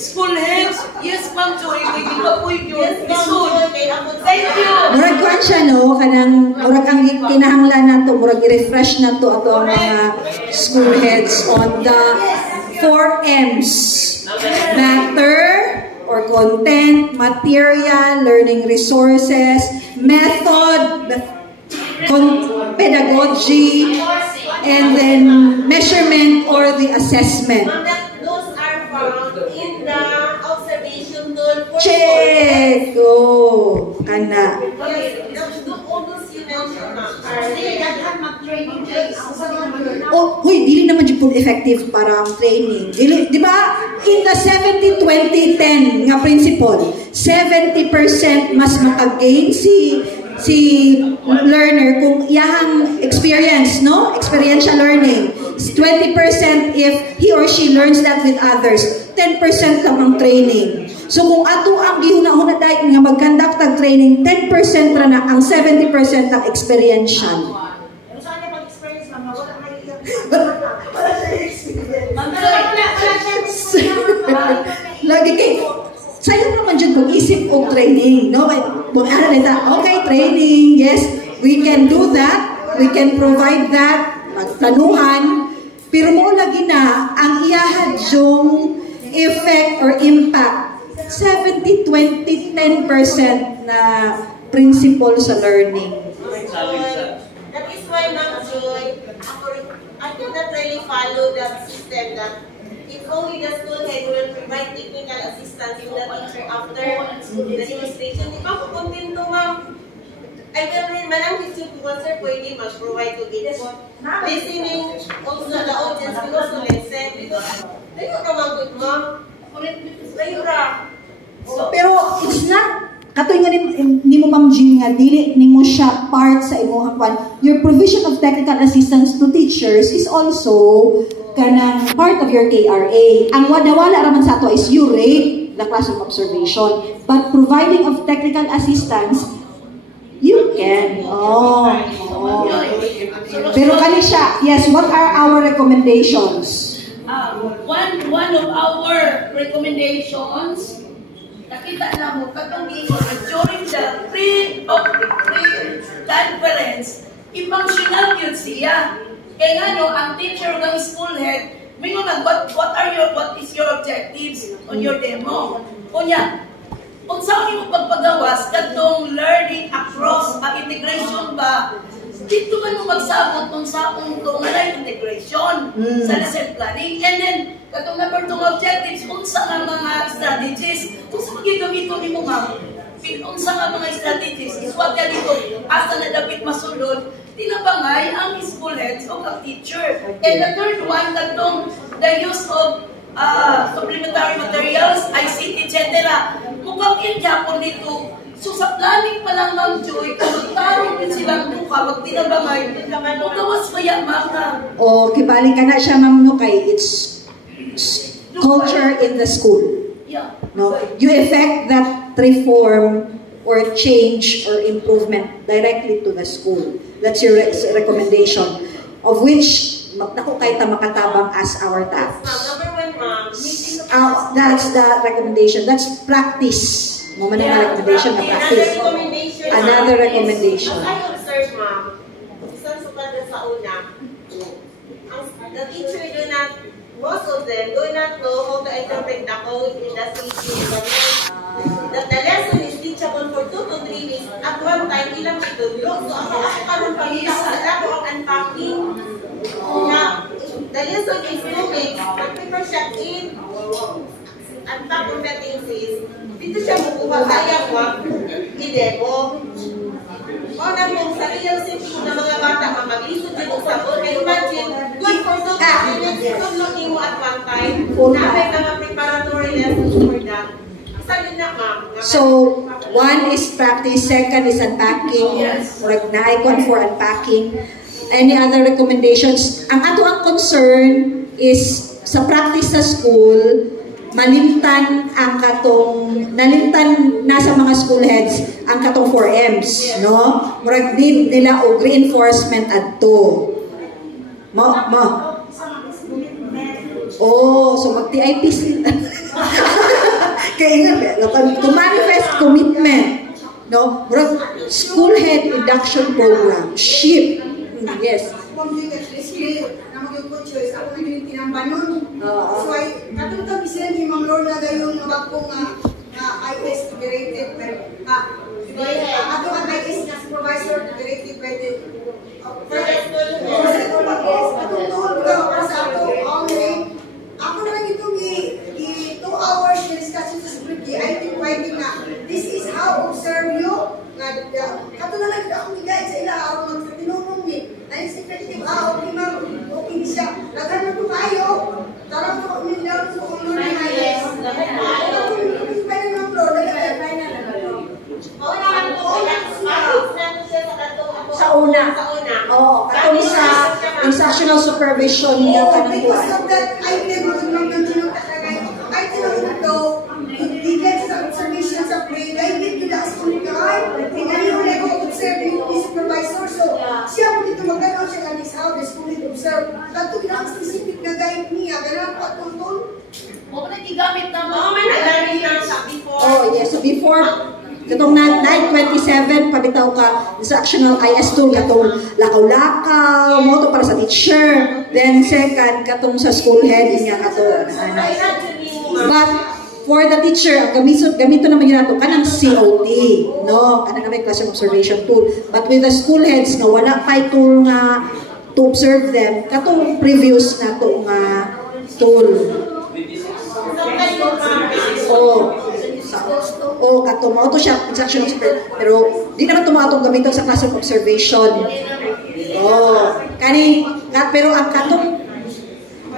school heads. Yes, Ma'am Joy, kita po yun. Thank you. Murag kuan siya, no? Murag ang kinahanglan na to, murag i-refresh na to ato ang mga school heads on the 4 M's. Matter or content, material, learning resources, method, pedagogy, and then measurement or the assessment. Those are found in the observation tool. Check! Oh, kana. All those you mentioned, Oh, huy, dili naman di po effective para ang training. Di ba? In the 70-20-10 nga principle, 70% mas makagain si learner kung iyahang experience, no? Experiential learning. 20% if he or she learns that with others. 10% lang ang training. So kung ato ang gihuna-huna dahil nga mag-conduct ng training, 10% ra na ang 70% ang experiential. Lagi kay sayo naman dyan kung isip o training, no? Okay, training, yes, we can do that, we can provide that, magtanuhan, pero mo lagi na ang iyahad yung effect or impact 70-20-10% na principle sa learning. That is why, Ma'am Joy, I cannot really follow that system that it's only the school head who will provide technical assistance to the teacher after the demonstration. Di ba po kontento, ma'am? I will read, manang teaching ko, sir, pwede mag-provide to input. Listening also the audience will also listen because tayo naman good, ma'am. Tayo ra. Pero it's not katoy nga ni mo Ma'am Jean nga dili nimo siya part sa imong kwan. Your provision of technical assistance to teachers is also kanang part of your KRA. Ang nawala raman sa ato is you rate the classroom observation, but providing of technical assistance you can. Pero kani siya, yes, what are our recommendations? One of our recommendations, nakita na mo, katong during the pre-conference, i-functional yun siya. Kaya nga no, ang teacher ng school head, may nga, what is your objectives on your demo? Kunya, kung saan mo pagpagawas, katong learning across, integration ba, dito man mo magsabot kung saan kung integration sa lesson planning. And then, katong number 2 objectives, kung saan ang mga strategies, kung saan magigamito ni mo nga, kung saan ang mga strategies, iswag ka dito, asa na dapat masulod, tinabangay ang school heads o ang teacher. And the third one, katong the use of supplementary materials, ICT, etc. Mukhang inyapon dito. So sa planning pa lang, Ma'am Joy, kung magtarong din silang mukha, magtinabangay, magawas kaya maka. O, kibalik ka na siya, Ma'am Nukay, it's culture in the school. Yeah. No? You effect that reform or change or improvement directly to the school. That's your recommendation, of which naku kahit makatabang as our task. Number 1, ma'am. That's the recommendation. That's practice. Recommendation na practice. Another recommendation. I observe, ma'am, isang sukat sa una, the teacher most of them do not know how to interpret the code in the city. That the lesson is teachable for 2 to 3 weeks. At one time, ilang itudlo. So, ako karon pagkita ko sa labo ang unpacking na the lesson is 2 weeks. Pag-paper siya in, unpack competencies, dito siya makuha kaya ko, i-demo. O na kung sa real setting ng mga bata, mag-lisod dito sa board. Kaya imagine, good for 2 minutes, itudlo mo at one time. Namin mga preparatory lessons for that. So, one is practice, second is unpacking, like na-icon for unpacking. Any other recommendations? Ang ato ang concern is sa practice sa school, malimtan ang nalimtan na sa mga school heads ang katong 4Ms, no? Murag need nila og reinforcement adto. Oh, so mag-TIP sila. Kaya to manifest commitment, no? School head induction program, SHIP. Yes. Ako naging tinambanon. So, katulad sila ni Ma'am Lorna gayon bagong IS directed ato ang IS na supervisor directed by the ako na lang itong 2 hours na discussion sa script, I think writing na this is how observe you kato na lang akong higay sa ila ako tinunong ni na is effective okay ma'am, okay siya naghanap ko kayo tarang ko umilaw ko kung ano na yes pwede ng floor sa una katong sa instructional supervision niya because of that I never lang ng tinutagay I tinutag daw depends sa observation sa play I get to the school guy tinanong na ko observe yung supervisor so siya po dito magkano siya lang is how the school is observe kato ginang specific na guide niya ganang patuntun mo na gigamit na mo may nagamit na sa before yes so before katong 927 pabitaw ka instructional IS tool katong lakaw-lakaw mo to para sa teacher then second katong sa school head niya kato but for the teacher ang gamito naman yun nato kanang COT no kanang may classroom observation tool but with the school heads na wala pa tool nga to observe them katong previous na to nga tool katumaw to siya instruction pero di naman tumatong gamiton sa classroom observation pero ang katong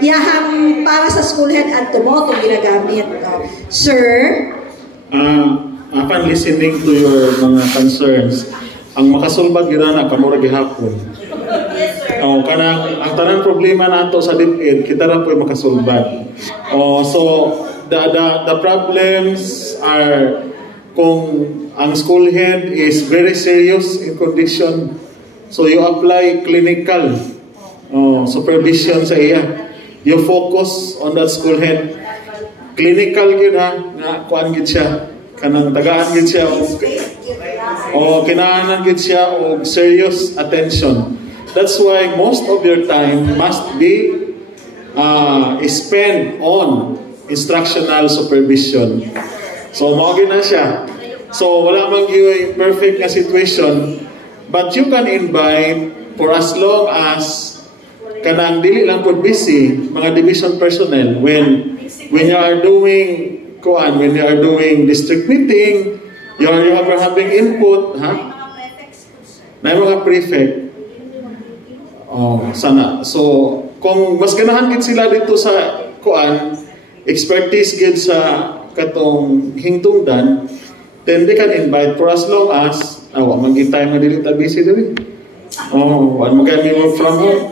iyahang para sa school head at tumatong ginagamit sir upon listening to your mga concerns ang makasulbad ginana kamura gihapon kanang ang tanang problema nato sa DepEd kita ra po'y makasulbad so the problems are kung ang school head is very serious in condition so you apply clinical supervision sa iya you focus on that school head clinical gid ha nga kuan gid siya kanang tagaan gid siya O kinahanglan gid siya og serious attention. That's why most of your time must be spent on instructional supervision. So mao gyud na siya. So wala man gyud perfect nga situation, but you can invite for as long as kanang dili lang pud busy mga division personnel when you are doing when you are doing district meeting, you are having input, ha? May mga prefect. Oh, sana. So, kung mas ganahan gid sila dito sa expertise gid sa katong hingtungdan, then they can invite for as long as wa man gid tayo madili ta busy diri. Oh, wa man kay work from home.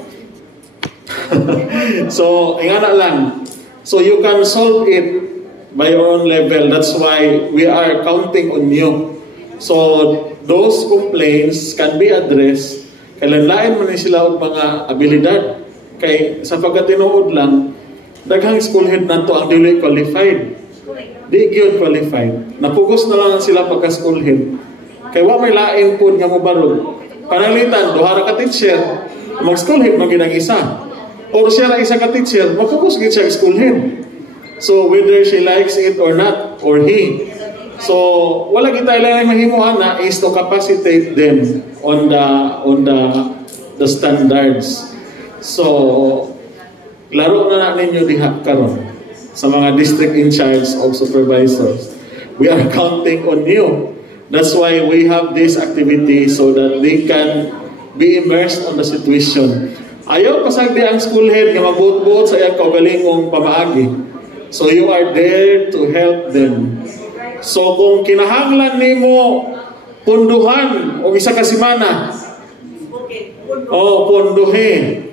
So, ingana lang. So, you can solve it by your own level. That's why we are counting on you. So, those complaints can be addressed. Kailanlain man sila og mga abilidad. Kay sa pagkatinuod lang, daghang school head nato ang dili qualified. Di gyud qualified. Napugos na lang sila pagka school head. Kay wa may lain pud nga mobarog. Panalitan duha ra ka teacher, mag school head man gid ang isa. Or siya ra isa ka teacher, mapugos gid siya school head. So whether she likes it or not, or he. So wala kita ilang mahimuan na is to capacitate them on the standards. So laro na ninyo diha karon sa mga district in charge of supervisors. We are counting on you. That's why we have this activity so that they can be immersed on the situation. Ayaw pasagdi ang school head nga mabuot-buot sa iyang kaugalingong pamaagi. So you are there to help them. So kung kinahanglan nimo punduhan o isa ka semana, punduhe.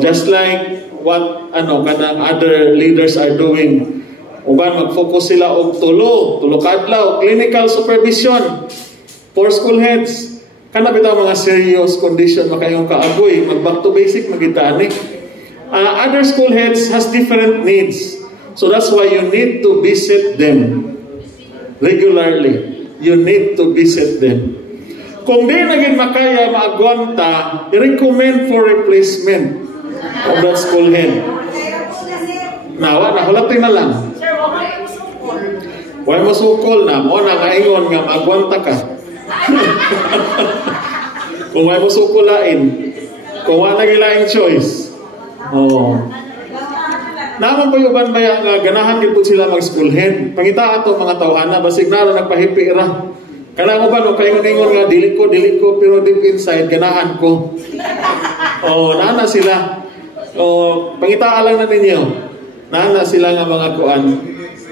Just like what kanang other leaders are doing. Uban mag-focus sila og tulo kadlaw clinical supervision for school heads. Kana bitaw mga serious condition makayong kaagoy, mag back to basic magitani. Other school heads has different needs. So that's why you need to visit them regularly. You need to visit them. Kung di naging makaya maagwanta, i-recommend for replacement of that school head. Nawa, nahulatin na lang. Huwag masukol na. O nangaingon nga maagwanta ka. Kung may masukulain, kung wala nagilaing choice. Naman po yung banbaya nga ganahan gid pud sila mag-school head. Pangita ato mga tawhana basig na nagpahipi ra. Kana mo ba no kaingon-ingon nga dili ko pero deep inside ganahan ko. Nana sila. Pangita lang na ninyo. Nana sila nga mga kuan.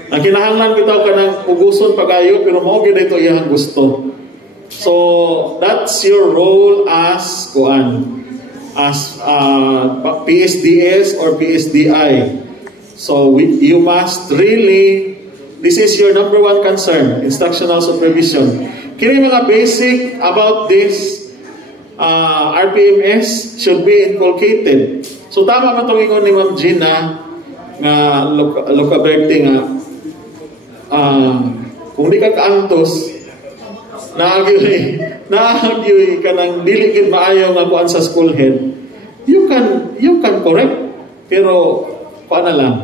Ang kinahanglan bitaw kanang uguson pagayo pero mao gid ito iyang gusto. So that's your role as PSDS or PSDI. So you must really, this is your number one concern, instructional supervision. Kini mga basic about this RPMS should be inculcated. So tama man itong ingon ni Ma'am Gina nga Lucaberte nga kung di ka kaantos naagyoy ka ng dili gid maayo nga kuan sa school head, you can correct pero paano lang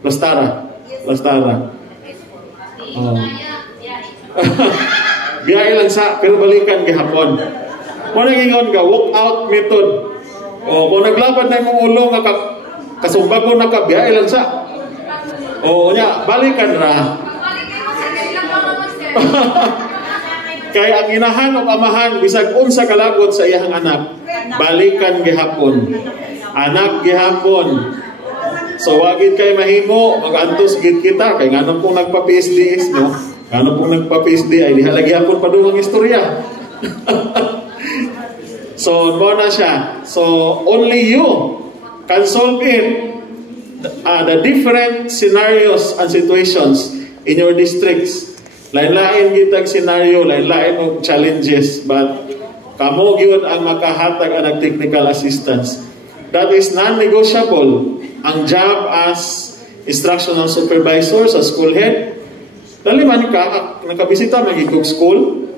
Lastara. Biyahe lang sa pero balikan gihapon. Mo nang ka walk out method. Kung naglabad na imong ulo nga kasumbagon na ka biyahe lang sa. Nya balikan ra. Kaya ang inahan o amahan bisag unsa kalagot sa iyang anak, balikan gihapon. Anak gihapon. So wagid kay mahimo magantos gid kita kay nganong pong nagpa-PSDS no. Nganong pong nagpa-PSD ay diha lagi hapon padung ang istorya. So mo na siya. So only you can solve it. The different scenarios and situations in your districts. Lain-lain gitag scenario, lain-lain og challenges, but kamo gyud ang makahatag ang technical assistance. That is non-negotiable. Ang job as instructional supervisor sa school head. Dali man ka nakabisita magiging school.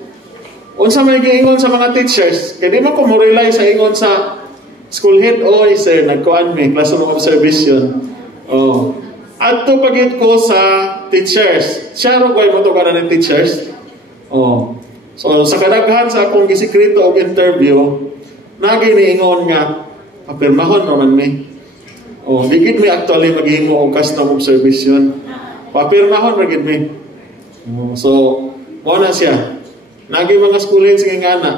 Unsa may giingon sa mga teachers, kaya di man ko mo rely sa ingon sa school head, oy sir, nagkuan mi, classroom observation. Oh. At to pagit ko sa teachers. Siya ro ko'y matukaran ng teachers. Oh. So, sa kadaghan sa akong gisikreto og interview, naginiingon nga, papirmahon naman mi. Oh, digid mi actually maghimo og custom observation. Papirmahon ra gid mi. Oh, so, mo na siya. Nagi mga school heads nga ana.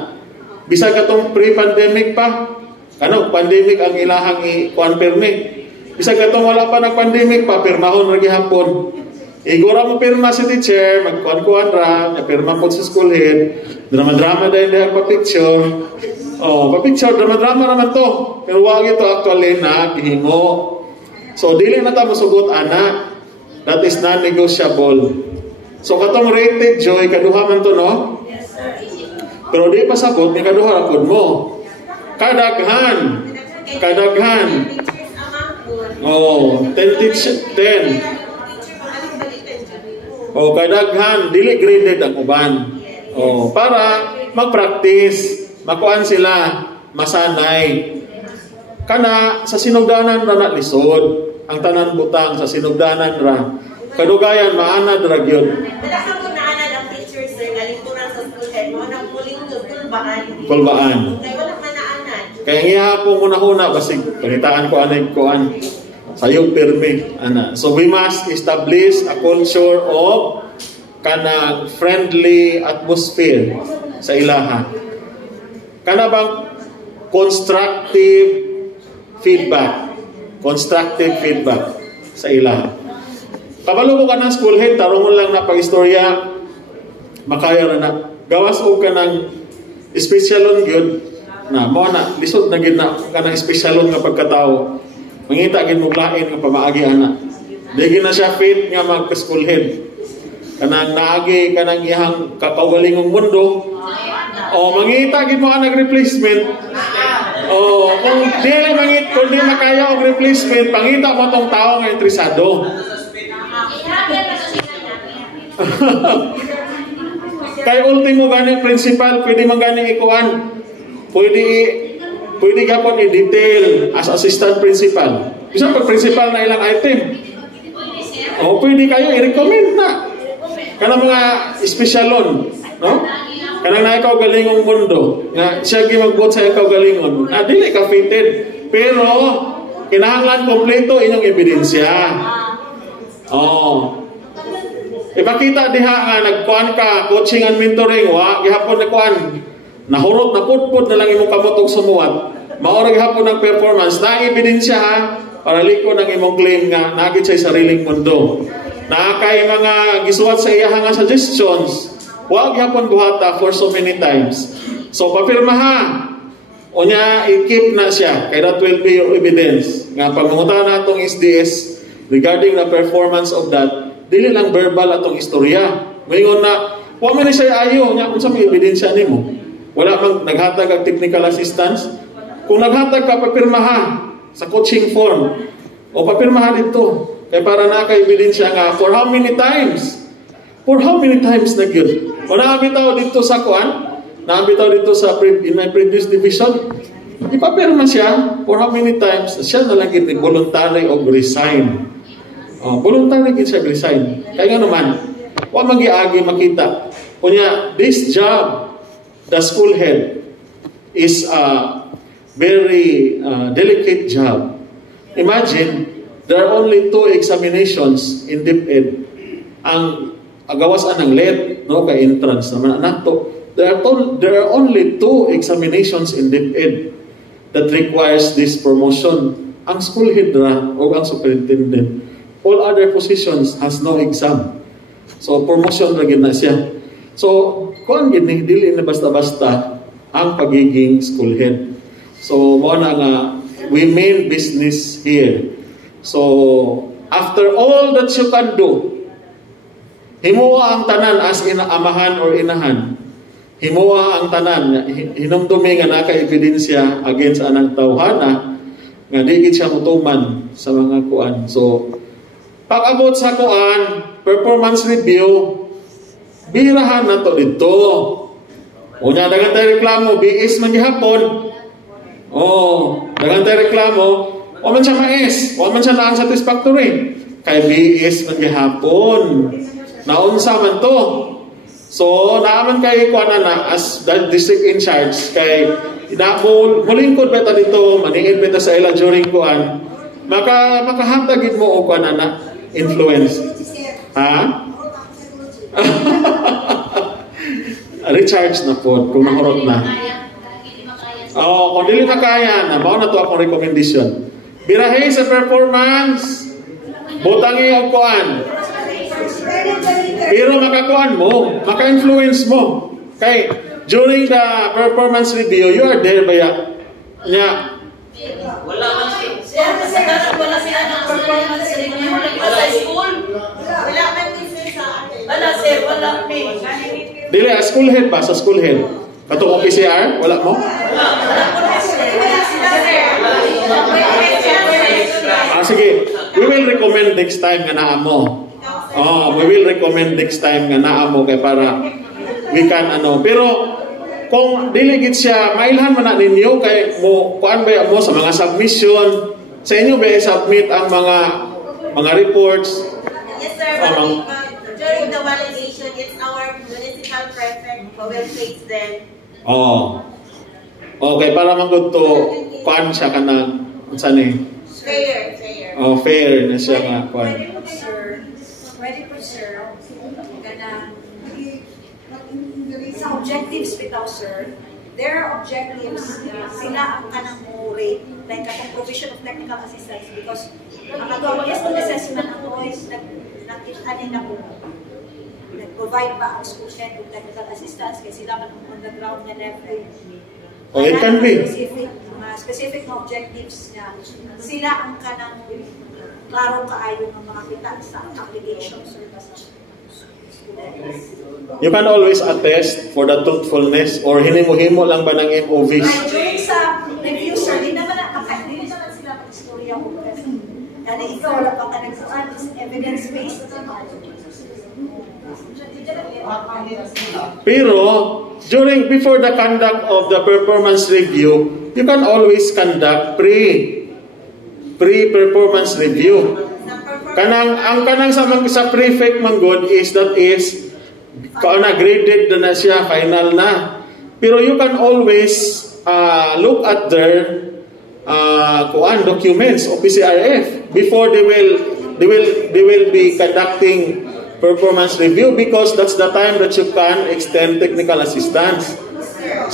Bisag katong pre-pandemic pa, ano, pandemic ang ilahang i-confirme. Bisag katong wala pa nag-pandemic pa, pirmahon ra gihapon. Igora mo pirma si teacher, magkuan-kuan ra, pirma po sa school head, drama-drama dahil dahil pa-picture. Oh, pa-picture, drama-drama naman to. Pero wag ito actually na gihimo. So, dili na ta mosugot ana. That is non-negotiable. So, katong rated joy, kaduha man to, no? Pero di pa sagot, may kaduha rapod mo. Kadaghan. Oh, 10 teacher, 10. Oh, kadaghan, dili graded ang uban. Oh, para mag-practice, makuan sila, masanay. Kana sa sinugdanan ra na lisod, ang tanan butang sa sinugdanan ra. Kadugayan maanad ra gyud. Wala ka po naanad ang teachers sir, nalikuran sa school head mo nang puling tulbaan. Kulbaan. Kaya wala man naanad. Kaya ngihapon muna basig palitaan ko anay kuan. Sayo pirmi ana. So we must establish a culture of kanang friendly atmosphere sa ilaha. Kana bang constructive feedback sa ilaha. Kabalo ko ka ng school head, tarungon lang na pag-istorya, makaya na. Gawas o ka ng espesyalon yun, na mo na, lisod na gid na ka ng espesyalon nga pagkatao. Mangita gid mo lain nga pamaagi ana. Di na siya fit nga mag-school head. Kanang naagi kanang iyang kakawalingong mundo. O mangita gid mo ka nag-replacement. O kung di makaya og replacement, pangita mo tong tao nga interesado. Kay ultimo ganing principal, pwede man ganing ikuan. Pwede gapon i-detail as assistant principal. Bisa pag principal na ilang item. O pwede kayo i-recommend na. Kanang mga espesyalon, no? Kanang na ikaw galingong mundo, nga siya gimagbuot sa ikaw galingon. Na dili ka fitted, pero kinahanglan kompleto inyong ebidensya. Oh. Ipakita diha nga nagkuan ka, coaching and mentoring, wa gihapon na kuan. Nahurot na putput na lang imong kamot og sumuwat. Mao ra gihapon ang performance, na ebidensya ha para liko ng imong claim nga nagit sa sariling mundo. Nakakay mga gisuwat sa iya nga suggestions. Wa gihapon buhata for so many times. So papirma ha. Unya i-keep na siya kay that will be your evidence. Nga pagmungutan natong SDS regarding the performance of that, dili lang verbal atong istorya. Moingon na, wa man siya ayo nya unsa may ebidensya nimo? Wala mang naghatag og technical assistance. Kung naghatag ka papirmaha sa coaching form o papirmaha dito kay para na kay ebidensya nga for how many times? For how many times na gyud? O naabitaw dito sa kuan? Naabitaw dito sa in my previous division. Ipapirma siya for how many times? Siya na lang gid voluntary og resign. Voluntary gid siya resign. Kaya nga naman, wa magiagi makita. Kunya, this job, the school head, is a very delicate job. Imagine, there are only 2 examinations in DepEd. Ang agawasan ng LED, no, kay entrance naman nato. There are only 2 examinations in DepEd that requires this promotion. Ang school head ra o ang superintendent. All other positions has no exam. So, promotion na gid na siya. So, kung gini, dili na basta-basta ang pagiging school head. So, mo na nga, we mean business here. So, after all that you can do, himuwa ang tanan as amahan or inahan. Himuwa ang tanan, hinumdumi nga naka-ebidensya against anang tawhana, nga di gid siya mutuman sa mga kuan. So, pag-abot sa kuan, performance review, birahan na to dito. Unya dagan tayo reklamo, BS man gihapon. Oh, dagan tayo reklamo, wa man siya mais, wa man siya non-satisfactory. Kay BS man gihapon. Naunsa man to. So, naaman kay kuana na as the district in charge kay mulingkod beta dito, maningid beta sa ila during kuan. Makahatagid mo og kuana na influence. Ha? Recharge na po kung nahurot na. Kung dili makaya na, mao na to akong recommendation. Birahe sa performance, butangi og kuan. Pero makakuan mo, maka-influence mo. Kay during the performance review, you are there baya. Nya. Wala man siya. Wala siya ng performance review sa school. Wala man din sa atin. Wala sir, wala me. Dili, school head ba? Sa school head? Katong PCR? Wala mo? Sige. We will recommend next time nga naa mo. We will recommend next time nga naa mo kay para we can pero kung dili gid siya mailhan man na ninyo kay mo kuan ba mo sa mga submission sa inyo ba submit ang mga reports. Yes sir, during the validation it's our municipal prefect who will fix them. Okay, para man gud to kuan siya kanang unsa ni? Fair. Fair na siya nga kuan. Pwede po, sir, sa objectives bitaw, sir, their objectives, sila ang kanang mo rate, like ang provision of technical assistance, because ang yes ng assessment ang voice, nag-anin na po, nag-provide ba ang school head of technical assistance, kasi sila man on the ground na level. It can be. Specific na objectives na sila ang kanang klaro kaayo ng mga kita sa application service. You can always attest for the truthfulness or hinimo-himo lang ba ng MOVs? During sa review, sir, di naman sila mag-istorya ko kasi. Dahil ikaw wala pa ka nagsuan, is evidence-based. Pero, before the conduct of the performance review, you can always conduct pre-performance review. Ang kanang sa prefect manggod is graded na siya, final na. Pero you can always look at their documents o PCRF before they will be conducting performance review because that's the time that you can extend technical assistance.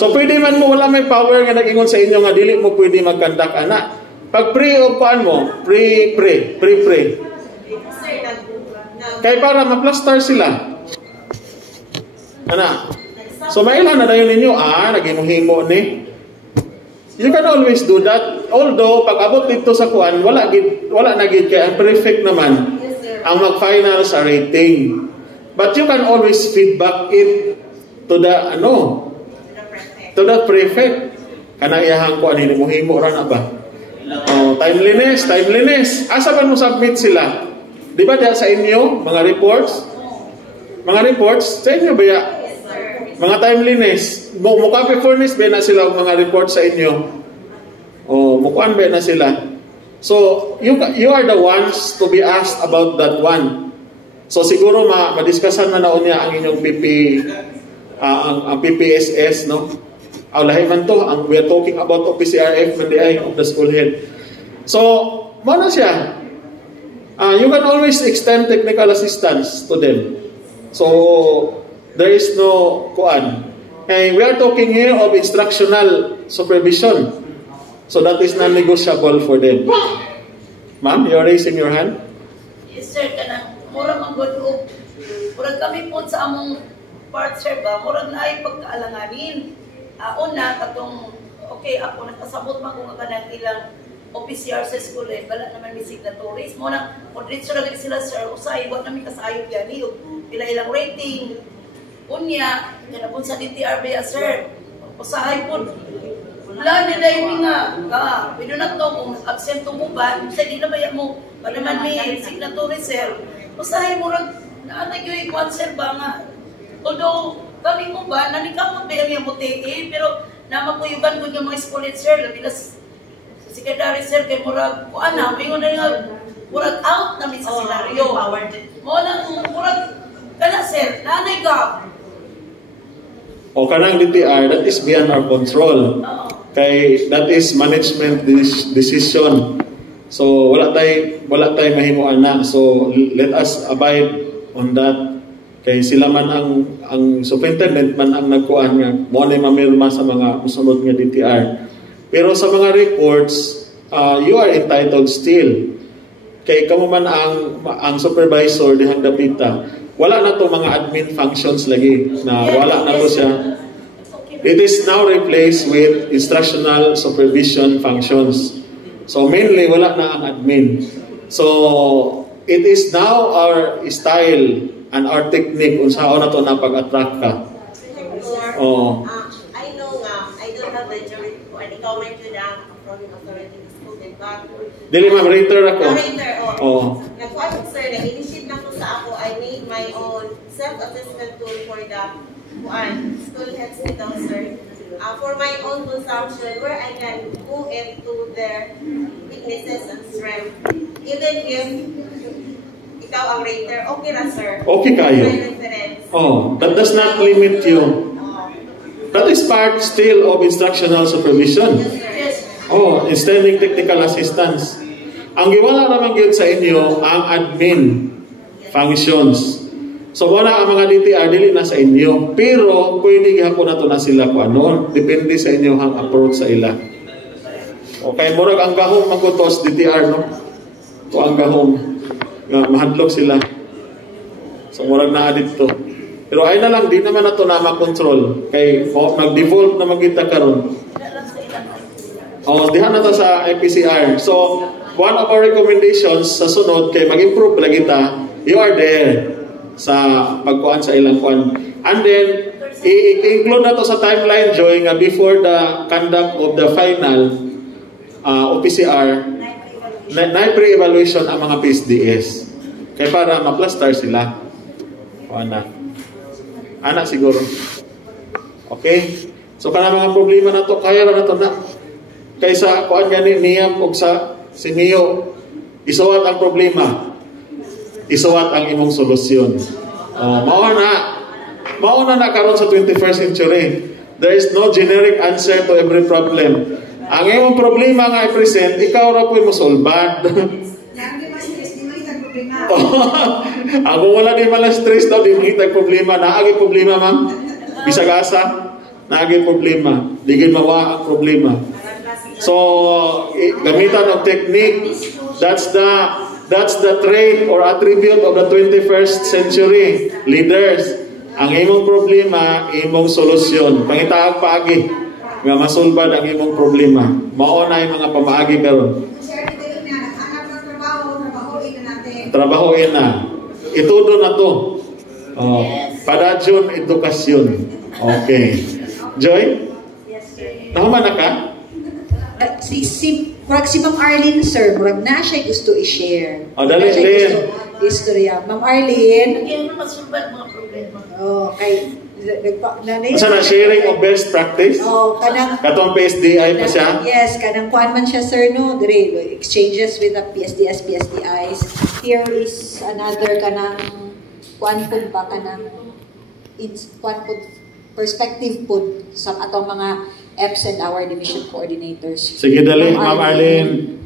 So pwede man mo, wala may power nga nag-ingon sa inyo nga dili mo pwede mag-conduct ana. Pag pre o kuan mo, pre. Kaya para ma-plaster sila. Ana. So mailhan na dayon ninyo, naghimuhimo ni. You can always do that. Although pag abot dito sa kuan, wala na gid kay ang prefect naman ang mag-final sa rating. But you can always feedback it to the prefect. Kana iyahang kuan ni muhimo ra na ba? Timeliness. Asa ba mo submit sila? Di ba sa inyo, mga reports? Mga reports, sa inyo ba ya? Mga timeliness. Mukha performance ba na sila mga reports sa inyo? Mukhaan ba na sila? So, you are the ones to be asked about that one. So, siguro madiskusyon na niya ang inyong ang PPSS, no? Lahi man to, we are talking about OPCRF when they of the school head. So, mana siya? You can always extend technical assistance to them. So, there is no kuan. We are talking here of instructional supervision. So, that is non-negotiable for them. Ma'am, you are raising your hand? Yes, sir. Kanang murag manggod og murag kami po sa among part, sir ba? Murag na ay pagkaalanganin. Una, katong, okay, ako nakasabot man kung kanang ilang OPCR sa school wala naman may signatories. Muna, kung dito lang sila, sir, usay, wala namin kasayod yan, ilang rating. Unya, yanapon sa DTR ba, sir, usahay po. Wala nila yung nga, pinunat to, kung absent mo ba, sa di na ba yan mo, wala naman may signatories, sir. Usahay mo rin, naanag yung sir ba nga, although, kami ko ba, nanikamot ba yung muti pero namapuyugan ko yung mga school head sir, labi na secretary sir, kay murag, kuan na, may nga nga, murag out namin sa senaryo. Mo na, murag, kana sir, nanay ka. O kanang DTR, that is beyond our control. Kay that is management decision. So wala tay mahimuan na. So let us abide on that. Kay sila man ang superintendent man ang nagkuan nga mo na mamirma sa mga musunod nga DTR. Pero sa mga reports, you are entitled still. Kay kamo man ang supervisor dihang dapita. Wala na to mga admin functions lagi na wala na to siya. It is now replaced with instructional supervision functions. So mainly wala na ang admin. So it is now our style and our technique kung saan na to napag-attract ka. Oh. I know I don't have the jury or any comment to the controlling authority of school, but Dili ma'am, rater ako. Rater, Oh. Nag-question sir, nag-initiate na ko sa ako, I made my own self-assessment tool for the school heads nito, sir. For my own consumption, where I can go into their weaknesses and strength. Even if ikaw ang rater, okay na sir. Okay kayo. Oh, that does not limit you. That is part still of instructional supervision. Yes, Oh, extending technical assistance. Ang giwala naman yun sa inyo, ang admin functions. So, wala ang mga DTR, dili na sa inyo. Pero, pwede gihapon na to na sila kung ano. Depende sa inyo ang approach sa ila. Okay, murag ang gahom magkutos DTR, no? Ito ang gahom. Mahadlok sila. So, murag na adito. Pero ay na lang, di naman na to na makontrol. Kay, mag-devolve na magkita karon. Dihan na to sa IPCR. So, one of our recommendations sa sunod, kay mag-improve lagi ta, you are there sa pagkuhan sa ilang kuhan. And then, i-include na to sa timeline, Joy, nga before the conduct of the final OPCR, na pre-evaluation ang mga PSDS. Kaya para ma-plaster sila. O anak siguro. Okay? So, kana mga problema na to, kaya na to na. Kaysa kuan gani niyam og sa simiyo, isuwat ang problema. Isuwat ang imong solusyon. Mao na karon sa 21st century. There is no generic answer to every problem. Ang imong problema nga i-present, ikaw ra po'y mosolbad. Ang wala di malang stress daw, di makita problema. Naagi problema, ma'am. Bisag asa, naagi problema. Di gid mawa ang problema. So, gamitan of technique, that's the trait or attribute of the 21st century. Leaders, ang imong problema, imong solusyon. Pangitaag paagi, nga masulbad ang imong problema. Mao na yung mga pamaagi karon. Trabahoin na. Itudo na to. Padadyon edukasyon. Okay. Joy? Yes, sir. Nahuman na ka? Si Ma'am Arlene, sir, murag na siya gusto i-share. Dali, Lynn. Istorya. Ma'am Arlene. Kaya naman masulbat mga problema. Okay. Asa na sharing of best practice? Kanang katong PSDI pa siya? Yes, kanang kuan man siya, sir, no? Dire, exchanges with the PSDS, PSDIs. Here is another kanang kuan po ba kanang kuan po perspective po sa atong mga EPS and our division coordinators. Sige, dali, Ma'am Arlene.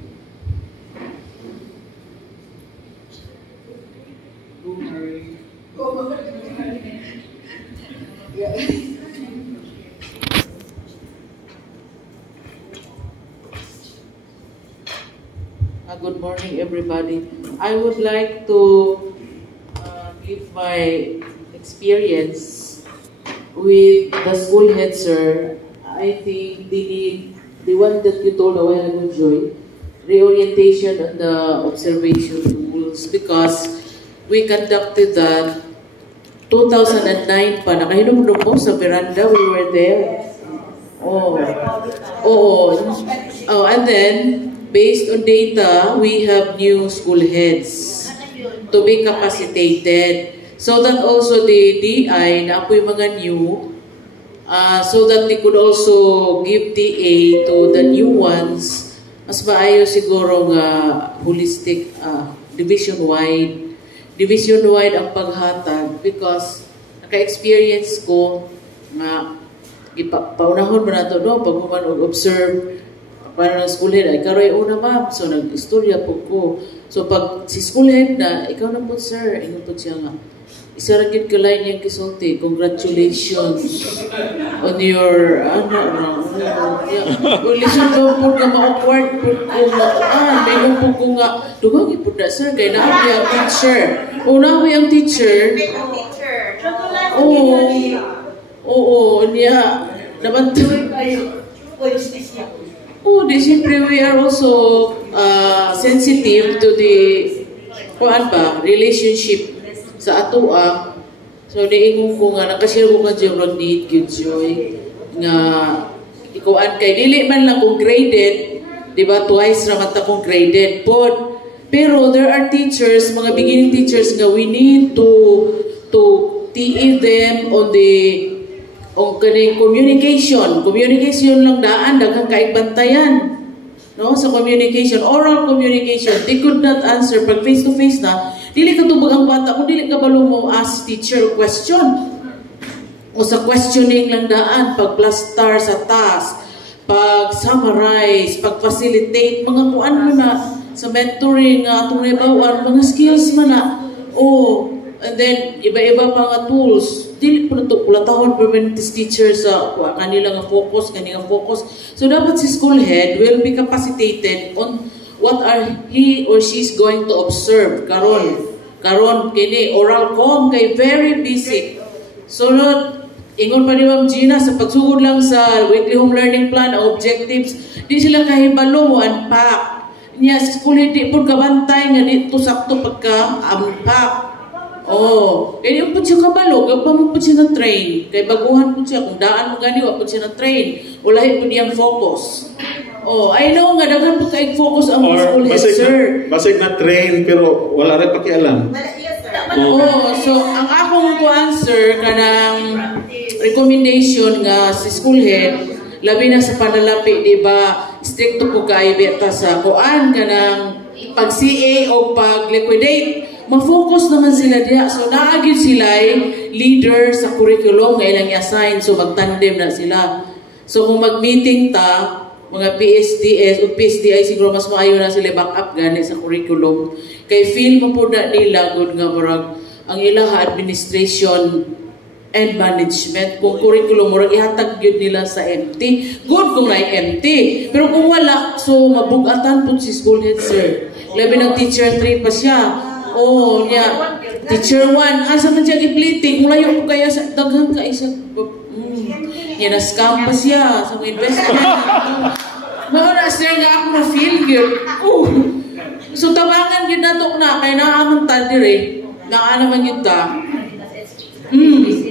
Good morning, everybody. I would like to give my experience with the school head, sir. I think they need the one that you told a while ago, Joy, reorientation on the observation rules, because we conducted that 2009 pa. Nakahinom po sa veranda, we were there. And then, based on data, we have new school heads to be capacitated. so that also the DI na apoy mga new, so that they could also give TA to the new ones. Mas maayo siguro nga holistic, division-wide ang paghatag, because naka-experience ko nga paunahon mo na ito, no? Pag mo man observe para ng school head, ay karoy una ma'am, so nag-istorya po ko. So pag si school head na, ikaw na po sir, ingon po siya nga, isa rin yun kalay niyang kisulti, congratulations on your, listen ko po nga ma-awkward po nga, may po ko nga, dugangi po na sir, kaya naawi ang teacher. Naawi ang teacher. Oo, niya, naman di siyempre we are also sensitive to the, relationship sa atoa. So, diingon ko nga, nakashare ko nga diyang ragdit, good joy, nga, ikuan kay, dili man lang kung graded, diba, twice naman ta kung graded, pero there are teachers, mga beginning teachers nga, we need to TE them on kaning communication lang daan, daghang kaigbantayan, no, sa communication, oral communication, they could not answer, pag face to face na, dili ka tubag ang bata, kung dili ka balo mo ask teacher question. O sa questioning lang daan, pag plus star sa task, pag summarize, pag facilitate, mga kuan mo na, sa mentoring, atong nabawan, mga skills man na. And then, iba-iba pa nga tools. Dili po na ito, kulatahon permanentist teacher sa kanila nga focus, kanila focus. So, dapat si school head will be capacitated on what are he or she is going to observe. Karon kini oral com kay very busy. So ingon pa ni Ma'am Gina sa pagsugod lang sa weekly home learning plan ang objectives, di sila kahibalo mo unpack. Niya sa school hindi po kabantay nga dito sakto pagka unpack. Kaya yung po siya kabalo, gagpa mo po siya na train. Kaya baguhan po siya, kung daan mo gani, wag po siya na train. Wala po niyang focus. I know nga, dagan po kayo focus ang school head, sir. Basig na train, pero wala rin pakialam. So ang akong answer kanang recommendation nga si school head, labi na sa panalapi, di ba, stricto po kayo beta sa kuan kanang pag-CA o pag-liquidate, ma-focus naman sila diya. So naagid sila leader sa curriculum nga ilang i-assign, so mag-tandem na sila. So kung mag-meeting ta, mga PSTS o PSTI siguro mas maayo na sila back up gani sa curriculum. Kay feel mo po na nila good nga murag ang ilang administration and management kung curriculum murag ihatag yun nila sa MT. Good kung na MT. Pero kung wala, so mabugatan po si school head, sir. Labi ng teacher 3 pa siya. Niya. Teacher 1, asa man siya i-plating, mula yung kaya sa daghang ka isa. Na-scam pa siya sa mga investment. Mauna, sir, nga ako na-feel yun. So, tabangan yun na ito na, kaya naaman ta dire. Naanaman yun ta.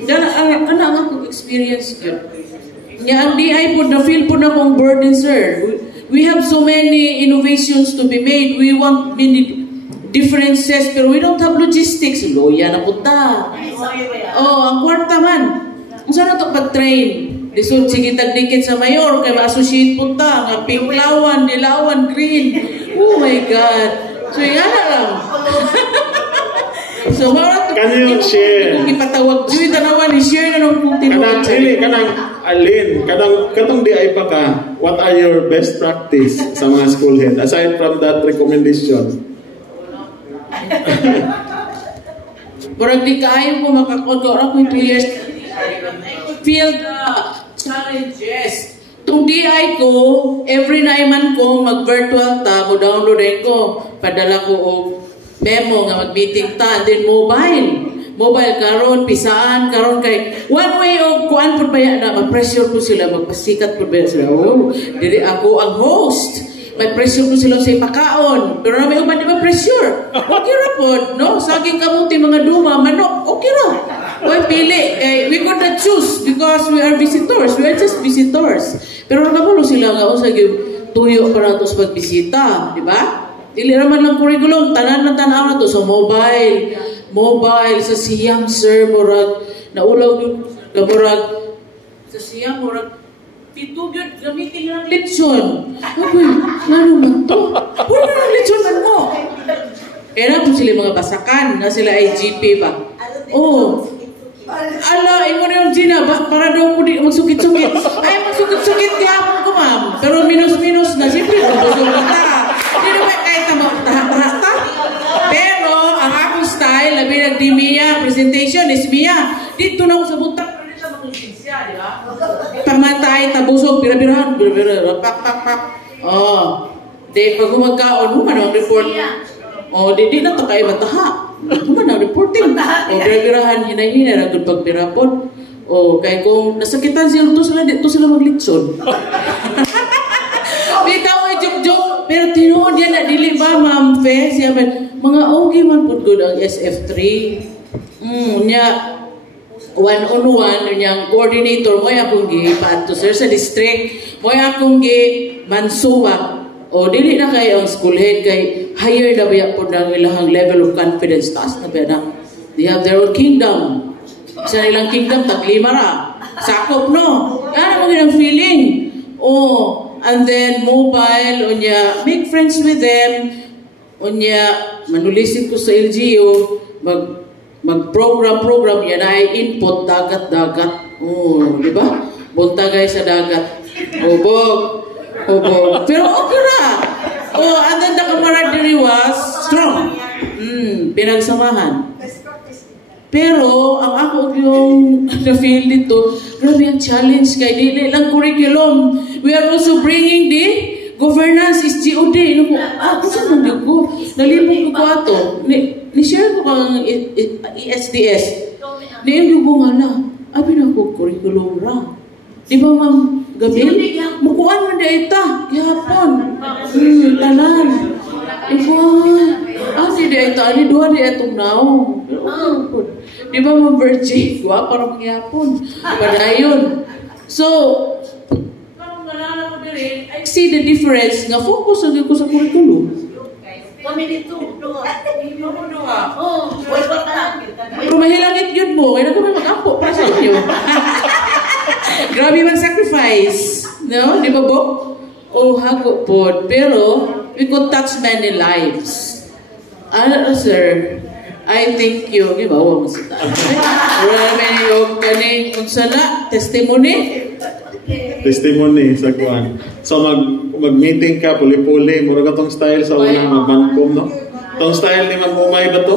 Ano ang akong experience yun? Ang DI po, na-feel po na kong burden, sir. We have so many innovations to be made. We want many differences, pero we don't have logistics. Loya na punta. Ang kwarta man. Kung saan na ito pag-train? Lisod, sige tagdikit sa mayor, kaya ma-associate punta, nga pink lawan, dilawan, green. Oh my God. So, yan na lang. So, can you share? Kung ipatawag, Joy, tanawan, i-share na nung kung tinuwan. Kanang, Alin, katong di ay pa ka, what are your best practice sa mga school head, aside from that recommendation? Murag di kaayo ko makakot ko ako 2 years field challenges. Tung DI ko, every naiman ko mag-virtual ta, mo downloadin ko, padala ko og memo nga mag-meeting ta, and then mobile karon pisaan karon kay one way of kuan pud baya na ma-pressure ko sila, magpasikat pud baya sila. Dili ako ang host. May pressure ko sila sa ipakaon. Pero na may uban di ba pressure? Okay ra pod, no? Saging kamuti mga duma, manok, okay ra. Oy pili, we could not choose because we are visitors. We are just visitors. Pero nagabalo sila nga usag yung tuyo para to sa pagbisita, di ba? Dili raman lang curriculum, tanan na tanaw na to sa mobile. mobile sa siyang sir, murag, naulaw yun, murag, sa siyang, murag, pito yun, gamitin ng lechon. Abay, ano man to? Wala ng lechon man mo. Kaya po sila mga basakan, na sila ay GP ba? Oh, ala, imo na yung Gina, para daw ko di magsukit-sukit. Ay, magsukit-sukit gapon ko, ma'am. Pero minus-minus na, siyempre, busog na ta. Hindi naman kahit na ta. Pero, ang akong style, labi ng di Mia, presentation is Mia. Dito na ako sa butak, pero dito na makulit siya, di ba? Pamatay, tabusog, pira-pirahan, pak. Oh, di, pag humagkaon, human ang report. Oh, di na to kayo mataha. Human ang reporting. O, pira-pirahan, hinay-hinay, nagod pagpirapon. O, kaya kung nasakitan sila, dito sila maglitson. Bitaw ay joke-joke, pero tinuod yan na dili ba, Ma'am Fe? Siya mga okay man po good ang SF3. Nya, one-on-one, niyang coordinator, mo akong gi-paat to sir sa district, mo akong gi-mansuwa. O, dili na kayo ang school head, kay higher na ba po ng ilang level of confidence, taas na ba na. They have their own kingdom. Sa ilang kingdom, taglima ra. Sakop, no? Yan ang mga feeling. Oh, and then mobile, unya, make friends with them. Unya, manulisin ko sa LGU, mag-program, yan ay input, dagat. Oh, di ba? Bunta guys sa dagat. Obog. Pero okay na. Oh, and then the camaraderie was strong. Pinagsamahan. Pero, ang ako yung na-feel dito, grabe ang challenge kay dili lang curriculum. We are also bringing the governance is GOD. Kung saan nang ko? Nalibog ko ato. Ni-share ko kang ESDS. Ni-yung nga na. Abi na ko curriculum ra. Di ba, Ma'am Gabil? Mukuan man da ita. Gihapon. Tanan. Si da ita. Ani dua di itong now. Di ba, Ma'am Virgie? Gwa parang gihapon. Padayon. So, parang malala ko din, I see the difference. Nga focus lang ko sa curriculum. Kami dito. Pero mahilangit yun mo. Kaya na kami mag-ampo para sa inyo. Grabe mag-sacrifice. No? Di ba, Bo? Oh, hago po. Pero, we could touch many lives. Sir, I thank you. Gibawa mo sa tayo. Marami yung kaning unsala, testimony. Testimony sa kuan. So mag-meeting ka, puli-puli. Mura ka tong style sa unang magbangkom, no? Tong style ni Ma'am Umay ba to?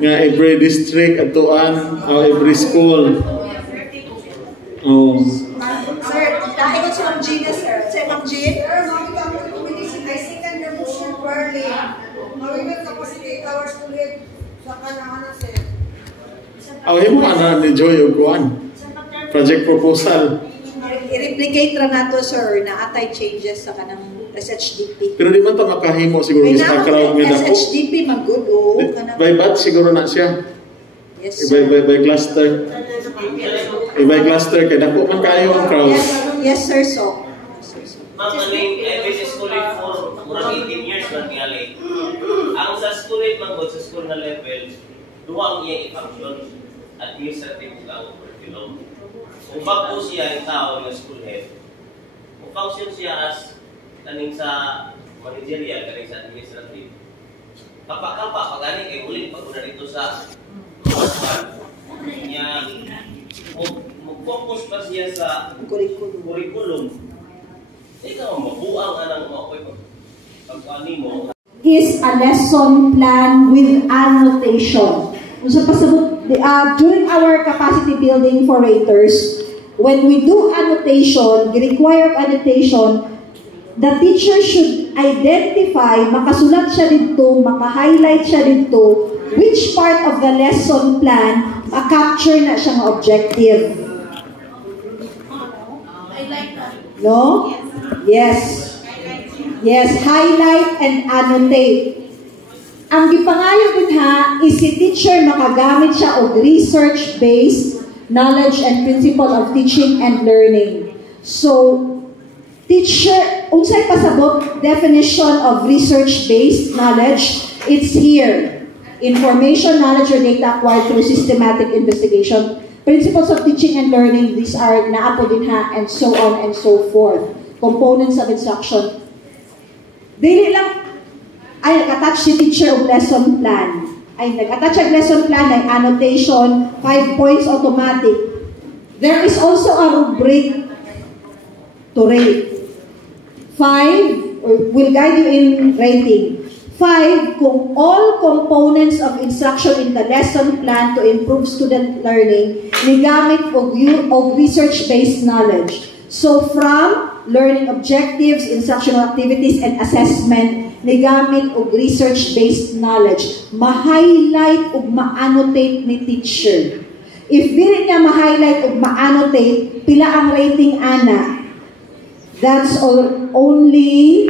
Nga every district, atuan, every school. Oh. Sir, dahil ko si Ma'am Gina, sir. Sir, Ma'am Gina? Sir, Ma'am Gina, I second your motion fairly. Mawibig capacity our school head sa kanang sir. Mo ana ni Joy og kuan. Project proposal. I-replicate ra nato, sir, na atay changes sa kanang SHDP. Pero di man ta makahimo siguro sa crowd nga dako. SHDP maggudo By batch siguro na siya. Yes. By cluster. By cluster kay dako man kayo ang crowd. Yes, sir, so. Ma'am, I've been in school for murag 18 years man tingali. Ang sa school sa school na level, duha ang iyang i-function. Administrative ang curriculum. Kung bago siya yung tao ng school head, kung function siya as kaning sa managerial, kaning sa administrative, kapag-kapa, pag-ani kay ulit, pag-una dito sa niya, mag-focus pa siya sa curriculum. Ikaw, mabuang anang mga pag-ani mo. Is a lesson plan with annotation. So, during our capacity building for raters, when we do annotation, the required annotation, the teacher should identify, makasulat siya dito, maka-highlight siya dito, which part of the lesson plan ma-capture na siyang objective. I like that. No? Yes. Yes, highlight and annotate. Ang gipangayo din ha, is si teacher makagamit siya og research-based knowledge and principle of teaching and learning. So, teacher, unsay pasabot definition of research-based knowledge? It's here. information, knowledge, or data acquired through systematic investigation. Principles of teaching and learning, these are naapo din ha, and so on and so forth. Components of instruction. Dili lang, ay nag-attach si teacher og lesson plan. Ay nag-attach ang lesson plan, ay annotation, 5 points automatic. There is also a rubric to rate. 5, or will guide you in rating. 5, kung all components of instruction in the lesson plan to improve student learning, nigamit og research-based knowledge. So from learning objectives, instructional activities, and assessment, nigamit og research-based knowledge. Ma-highlight og ma-annotate ni teacher. If dili niya ma-highlight o ma-annotate, pila ang rating ana? That's only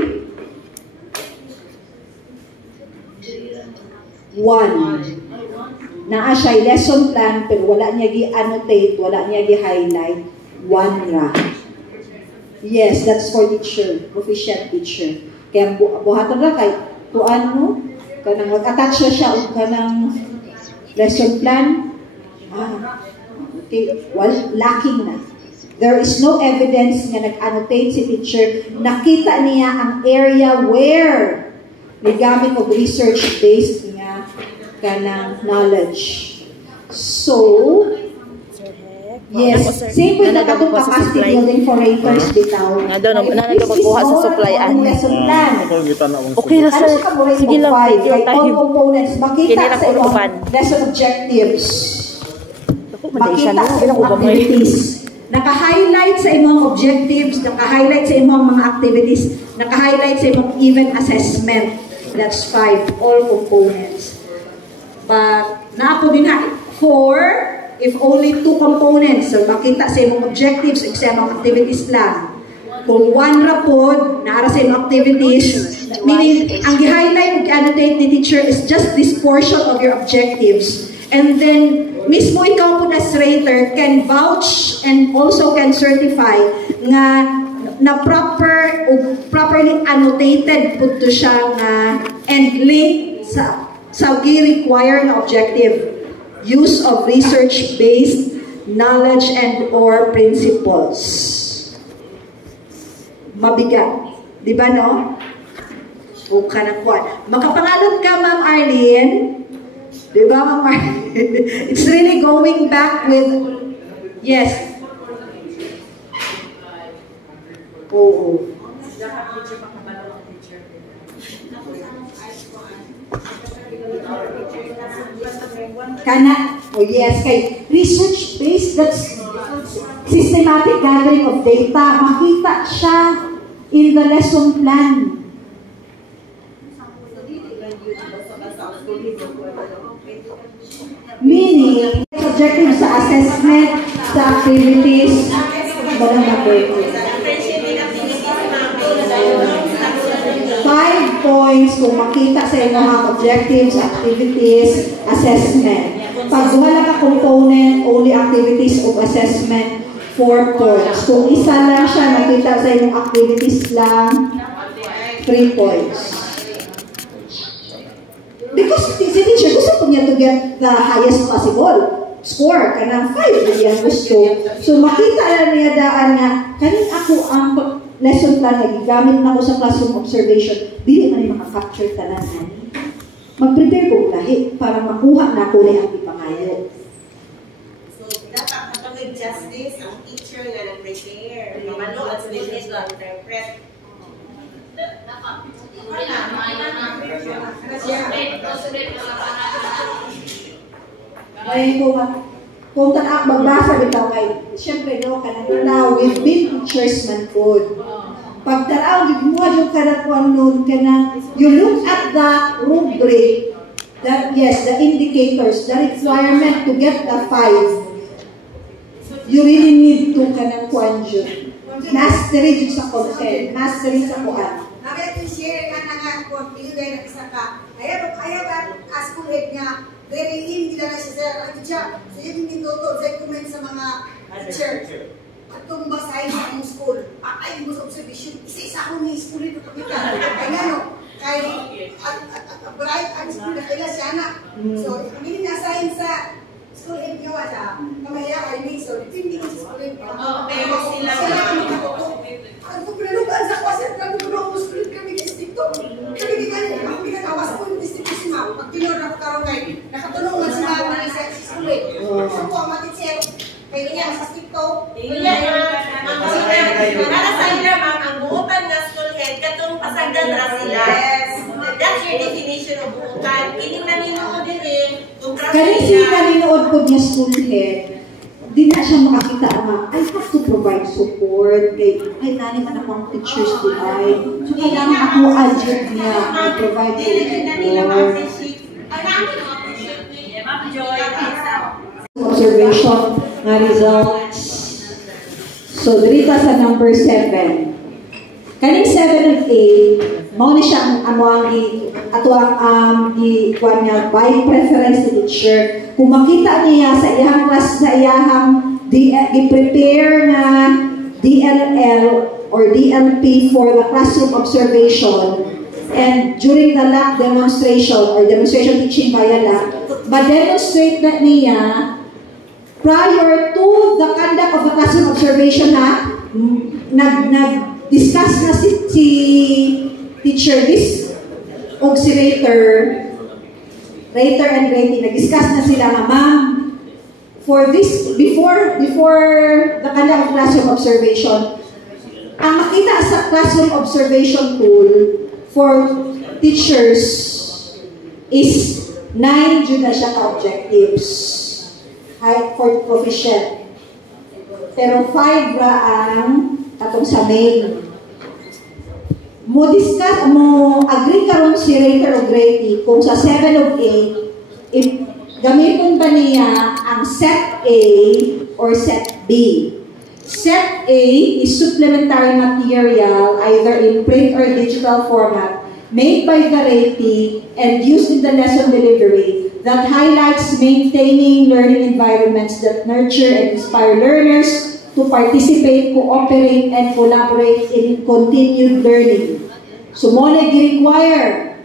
1. Naa siya lesson plan, pero wala niya gi-annotate, wala niya gi-highlight. 1 ra. Yes, that's for teacher, proficient teacher. Kaya buhaton ra kay tuan mo, kanang mag-attach siya og kanang lesson plan. Okay, well, lacking na. There is no evidence nga nag-annotate si teacher. Nakita niya ang area where nigamit og research-based nga kanang knowledge. So, yes, same with na katong capacity building for raters bitaw. Nga daw, magkuha sa supplyan. Lesson plan. Okay na sir, sige lang, take your time. All components, makita sa imong lesson objectives. Makita sa imong activities. Naka-highlight sa imong objectives, naka-highlight sa imong mga activities, naka-highlight sa imong event assessment. That's 5, all components. But, naapo din ha, 4, if only 2 components, so makita sa imong objectives, sa imong activities lang. Kung 1 rapod, naara sa imong activities, meaning, ang i-highlight, annotate ni teacher is just this portion of your objectives. And then, mismo ikaw po as rater can vouch and also can certify nga na properly annotated po to siya nga and link sa gi-require na objective. Use of research-based knowledge and or principles. Mabigat. Di ba no? O kanakuan. Makapangalon ka, Ma'am Arlene. Di ba, Ma'am Arlene? It's really going back with, yes. Oo. Kana, oh yes, kay research-based, that's systematic gathering of data. Makita siya in the lesson plan. Meaning, objective sa assessment, sa activities, balang number 5 points kung makita sa inyong objectives, activities, assessment. Pag wala ka component, only activities of assessment, 4 points. Kung isa lang siya, nakita sa inyong activities lang, 3 points. Because si teacher gusto po niya to get the highest possible score, kanang 5 niya gusto. So makita na niya daan nga, kanin ako ang lesson plan na gigamit na ako sa classroom observation, dili man yung makaka-capture tanan ani. Mag-prepare ko lahi para makuha na ko ang ipangayo. So dapat kapag justice ang teacher nga nag-prepare, mamalo at student nga interpret. Ay, kung tanak magbasa bitaw kay, siyempre no, kanang we've been teachers man good. Pag tanaw, mo yung kanakuan nun, you look at the rubric, that yes, the indicators, the requirement to get the 5. You really need to kanakuan yun. Mastery sa content, mastery sa kuan. Nag-share ka na nga kung pinigay na isa ka. Ayaw ba as kulit nga, very in, nila na siya siya. So yun yung toto, sa comment sa mga teacher. At itong basahin sa akong school, ay mo sa observation, isa-isa ako ni school ito kapita. Ay nga no, kay bright and school na kaya siya na. So, hindi na-assign sa school head nyo sa kamaya kay me. So, depende ko sa school head nyo. Pero sila kami kakuto. Ang kupralugan sa kwaset, pag-tulong mo school kami distrito. Kami kanina, ako pinagawas ko yung distrito si Ma'am. Pag tinor na karoon kay, nakatulungan sila ako na sa school head. So, po, ang matitsero. Kaya niya, sa TikTok. para sa ila, ma'am, ang buutan nga school head, katong pasagdan na sila. That's your definition of buutan. Kining naninood din rin, kung Kaya siya kaninood ko niya school head, di na siya makakita nga, I have to provide support kay nanin anak ang teachers to I. So kailangan ako adjust niya, I provide support. Observation nga results. So, dito sa number 7. Kaning 7 and 8, mao ni siya ang kuan niya by preference to teacher. Kung makita niya sa iyang class, sa iyang i-prepare na DLL or DLP for the classroom observation, and during the lab demonstration or demonstration teaching via lab, ma-demonstrate na niya prior to the conduct of the classroom observation na nag-discuss na si teacher, this rater and rating, nag-discuss na sila nga, ma'am, for this, before the conduct of classroom observation, ang makita sa classroom observation tool for teachers is 9 jud na siya ka-objectives. For proficient. Pero 5 ra ang katong sa main. Mo agree karon si rater o grade kung sa 7 of 8, if gamiton ba niya ang set A or set B. Set A is supplementary material either in print or digital format made by the ratee and used in the lesson delivery that highlights maintaining learning environments that nurture and inspire learners to participate, cooperate, and collaborate in continued learning. So, mo nag-require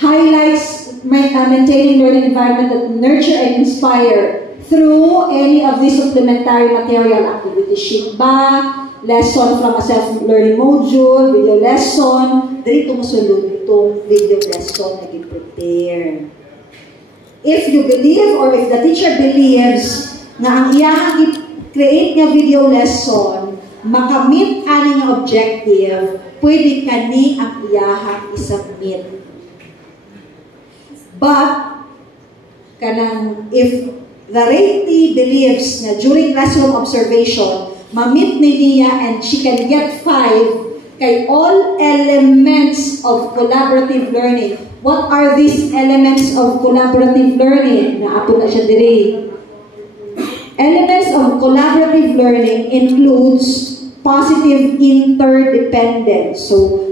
highlights maintaining learning environment that nurture and inspire through any of these supplementary material activities. Sheet ba, lesson from a self-learning module, video lesson, dito masulod itong video lesson na i-prepare. If you believe or if the teacher believes na ang iyang i-create nga video lesson makamit aning objective, pwede kani ang iyahang isubmit. But, if the ratee believes na during classroom observation, mamit niya and she can get 5 kay all elements of collaborative learning. What are these elements of collaborative learning? Naapo na siya diri. Elements of collaborative learning includes positive interdependence. So,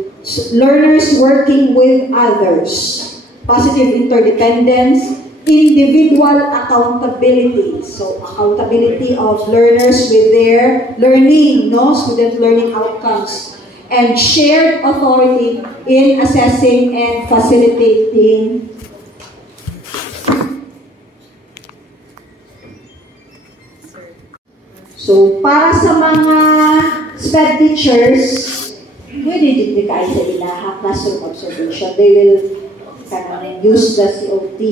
learners working with others. Positive interdependence, individual accountability. So, accountability of learners with their learning, student learning outcomes. And shared authority in assessing and facilitating So, para sa mga SPED teachers, pwede din kayo sa ilaha classroom observation. They will use the COT.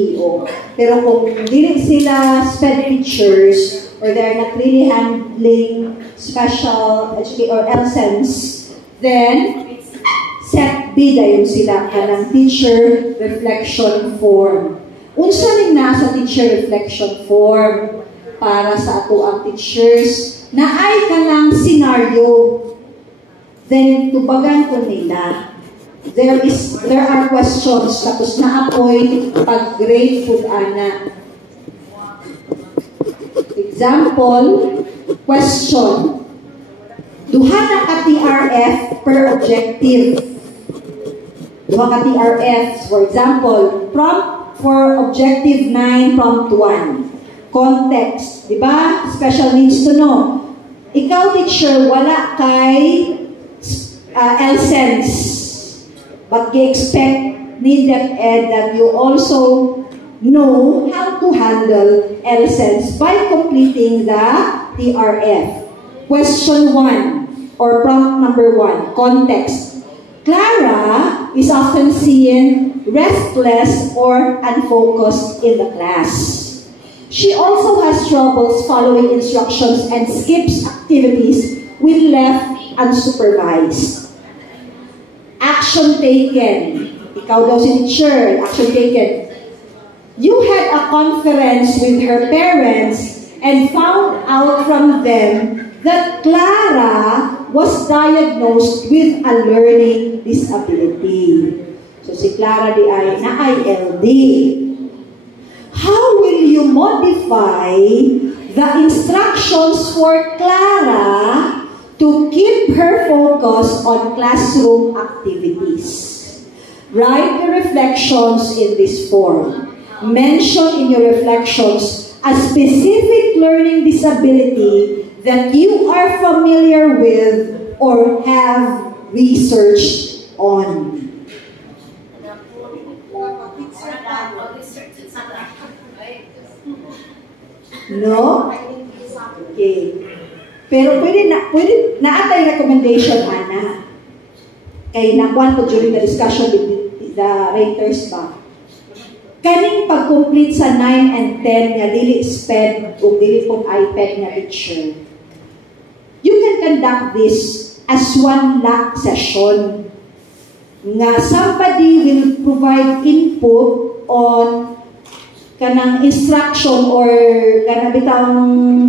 Pero kung hindi sila SPED teachers or they're not really handling special education or LSENS, then set B dayon sila kanang teacher reflection form. Unsa ning nasa teacher reflection form? Para sa ato ang teachers na ay kanang scenario. Then, tubagan ko nila. There are questions tapos na-apoy pag-grade food ana. Example, question. Duha na ka TRF per objective. Duha ka TRF. For example, prompt for objective 9, prompt 1. Context, di ba? Special needs to know. Ikaw, teacher, wala kay LSense. But they expect need-depth ed that you also know how to handle LSense by completing the TRF. Question 1, or prompt number 1, context. Clara is often seen restless or unfocused in the class. She also has troubles following instructions and skips activities when left unsupervised. Action taken. Ikaw daw si teacher, action taken. You had a conference with her parents and found out from them that Clara was diagnosed with a learning disability. So si Clara di ay na ILD. How will you modify the instructions for Clara to keep her focus on classroom activities? Write the reflections in this form. Mention in your reflections a specific learning disability that you are familiar with or have researched on. No? Okay. Pero pwede naatay recommendation, Ana. Kay nakuan po during the discussion with the raters ba? Kaning pag-complete sa 9 and 10 nga dili SPED o dili pong iPad nga teacher. You can conduct this as one LAC session. Nga somebody will provide input on kanang instruction or kanang bitang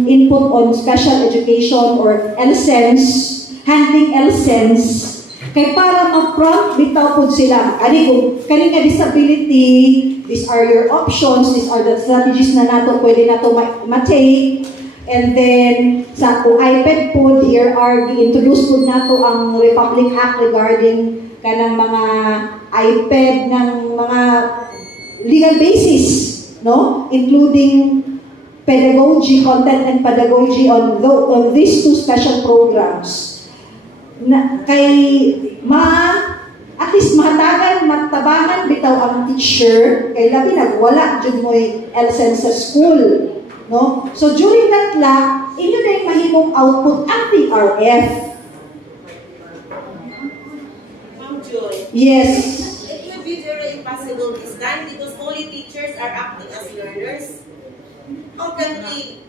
input on special education or LSense, handling LSense. Kay para ma-prompt bitaw po sila. Ani kung kani nga disability, these are your options, these are the strategies na nato pwede nato ma-take. And then sa kung iPad po, here are gi-introduce po nato ang Republic Act regarding kanang mga iPad ng mga legal basis, no? Including pedagogy, content and pedagogy on these two special programs. Na, kay at least matabangan bitaw ang teacher kay labi nagwala jud mo'y LSense sa school, no? So during that LAC, inyo na yung mahimong output ang TRF. Ma'am Joy. Yes. It would be very impossible this time because only teachers are acting as learners. How can we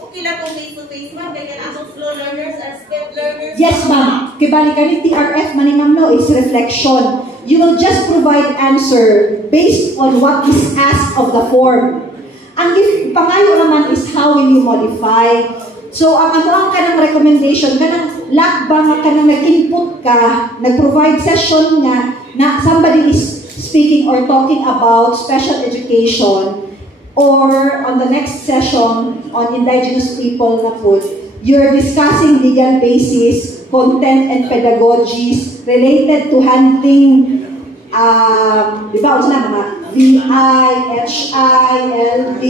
okay lang kung face-to-face, ma'am, kaya ang slow learners are step learners. Yes, ma'am. Kibalikan ni TRF, manimam no, is reflection. You will just provide answer based on what is asked of the form. Ang pangayo naman is how will you modify. So, ang amuang ka ng recommendation, kanang LAC ba nga kanang nag-input ka, nag-provide session nga na somebody is speaking or talking about special education. Or on the next session on indigenous people na po, you're discussing legal basis, content and pedagogies related to handling, di ba, na mga VI, HI, LD,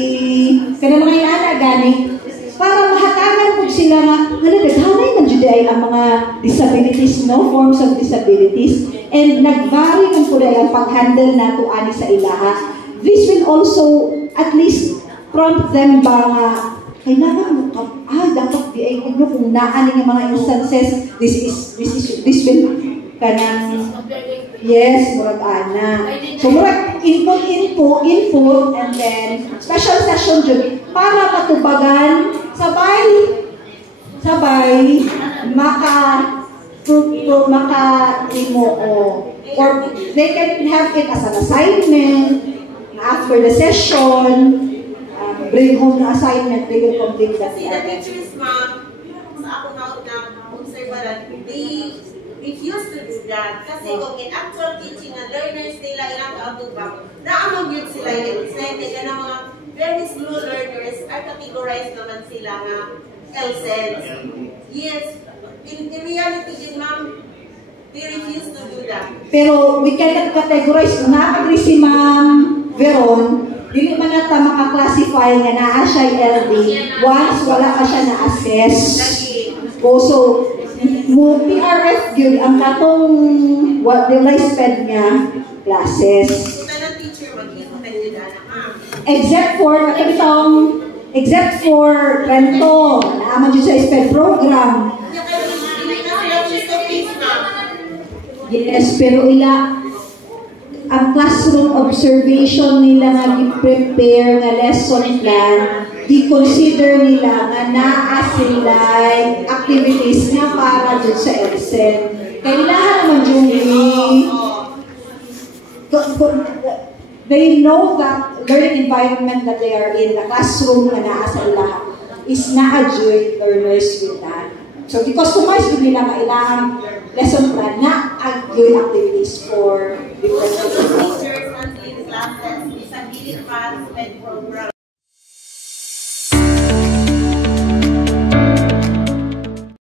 kaya mga inana gani, para mahatagan po sila nga, naghanay ng juday ang mga disabilities, no, forms of disabilities, and nag-vary ng po ang pag-handle na to ani sa ilaha. This will also at least prompt them ba nga, kailangan mo, dapat di ay kung naan yung mga instances, this will kanang, yes, murag ana. So murag input, and then special session dyan, para matubagan, sabay, maka-imo, or they can have it as an assignment. After the session, bring home the assignment, they will complete that. See, the teachers, ma'am, sa ako na-observe that they refuse to do that. Kasi kung in actual teaching, ang learners nila ilang kaatubang, naamang yun sila yung excited na mga very slow learners are categorized naman sila nga LSense. Yes, in reality din, ma'am, they refuse to do that. Pero we cannot categorize, na-agree si Ma'am Veron, dili man nata maka-classify nga naa siya LD once wala pa siya na-assess. So mo PRF yun ang katong what the spend niya classes. Kung na teacher, mag-i-spend yun na ma'am. Except for rento, naaman dyan sa sped program. Kaya kayo, hindi na lang siya sa face, ma'am. Yes, pero ang classroom observation nila nga gi-prepare nga lesson plan, i-consider nila nga naa sila activities nga para dyan sa EDSEN. Kailangan naman yung they know that learning environment that they are in, the classroom na naa sa ila is na-adjure learners with that. So, i-customize din nila kailangan lesson plan na adjure activities for different Teachers and classes, disability management program.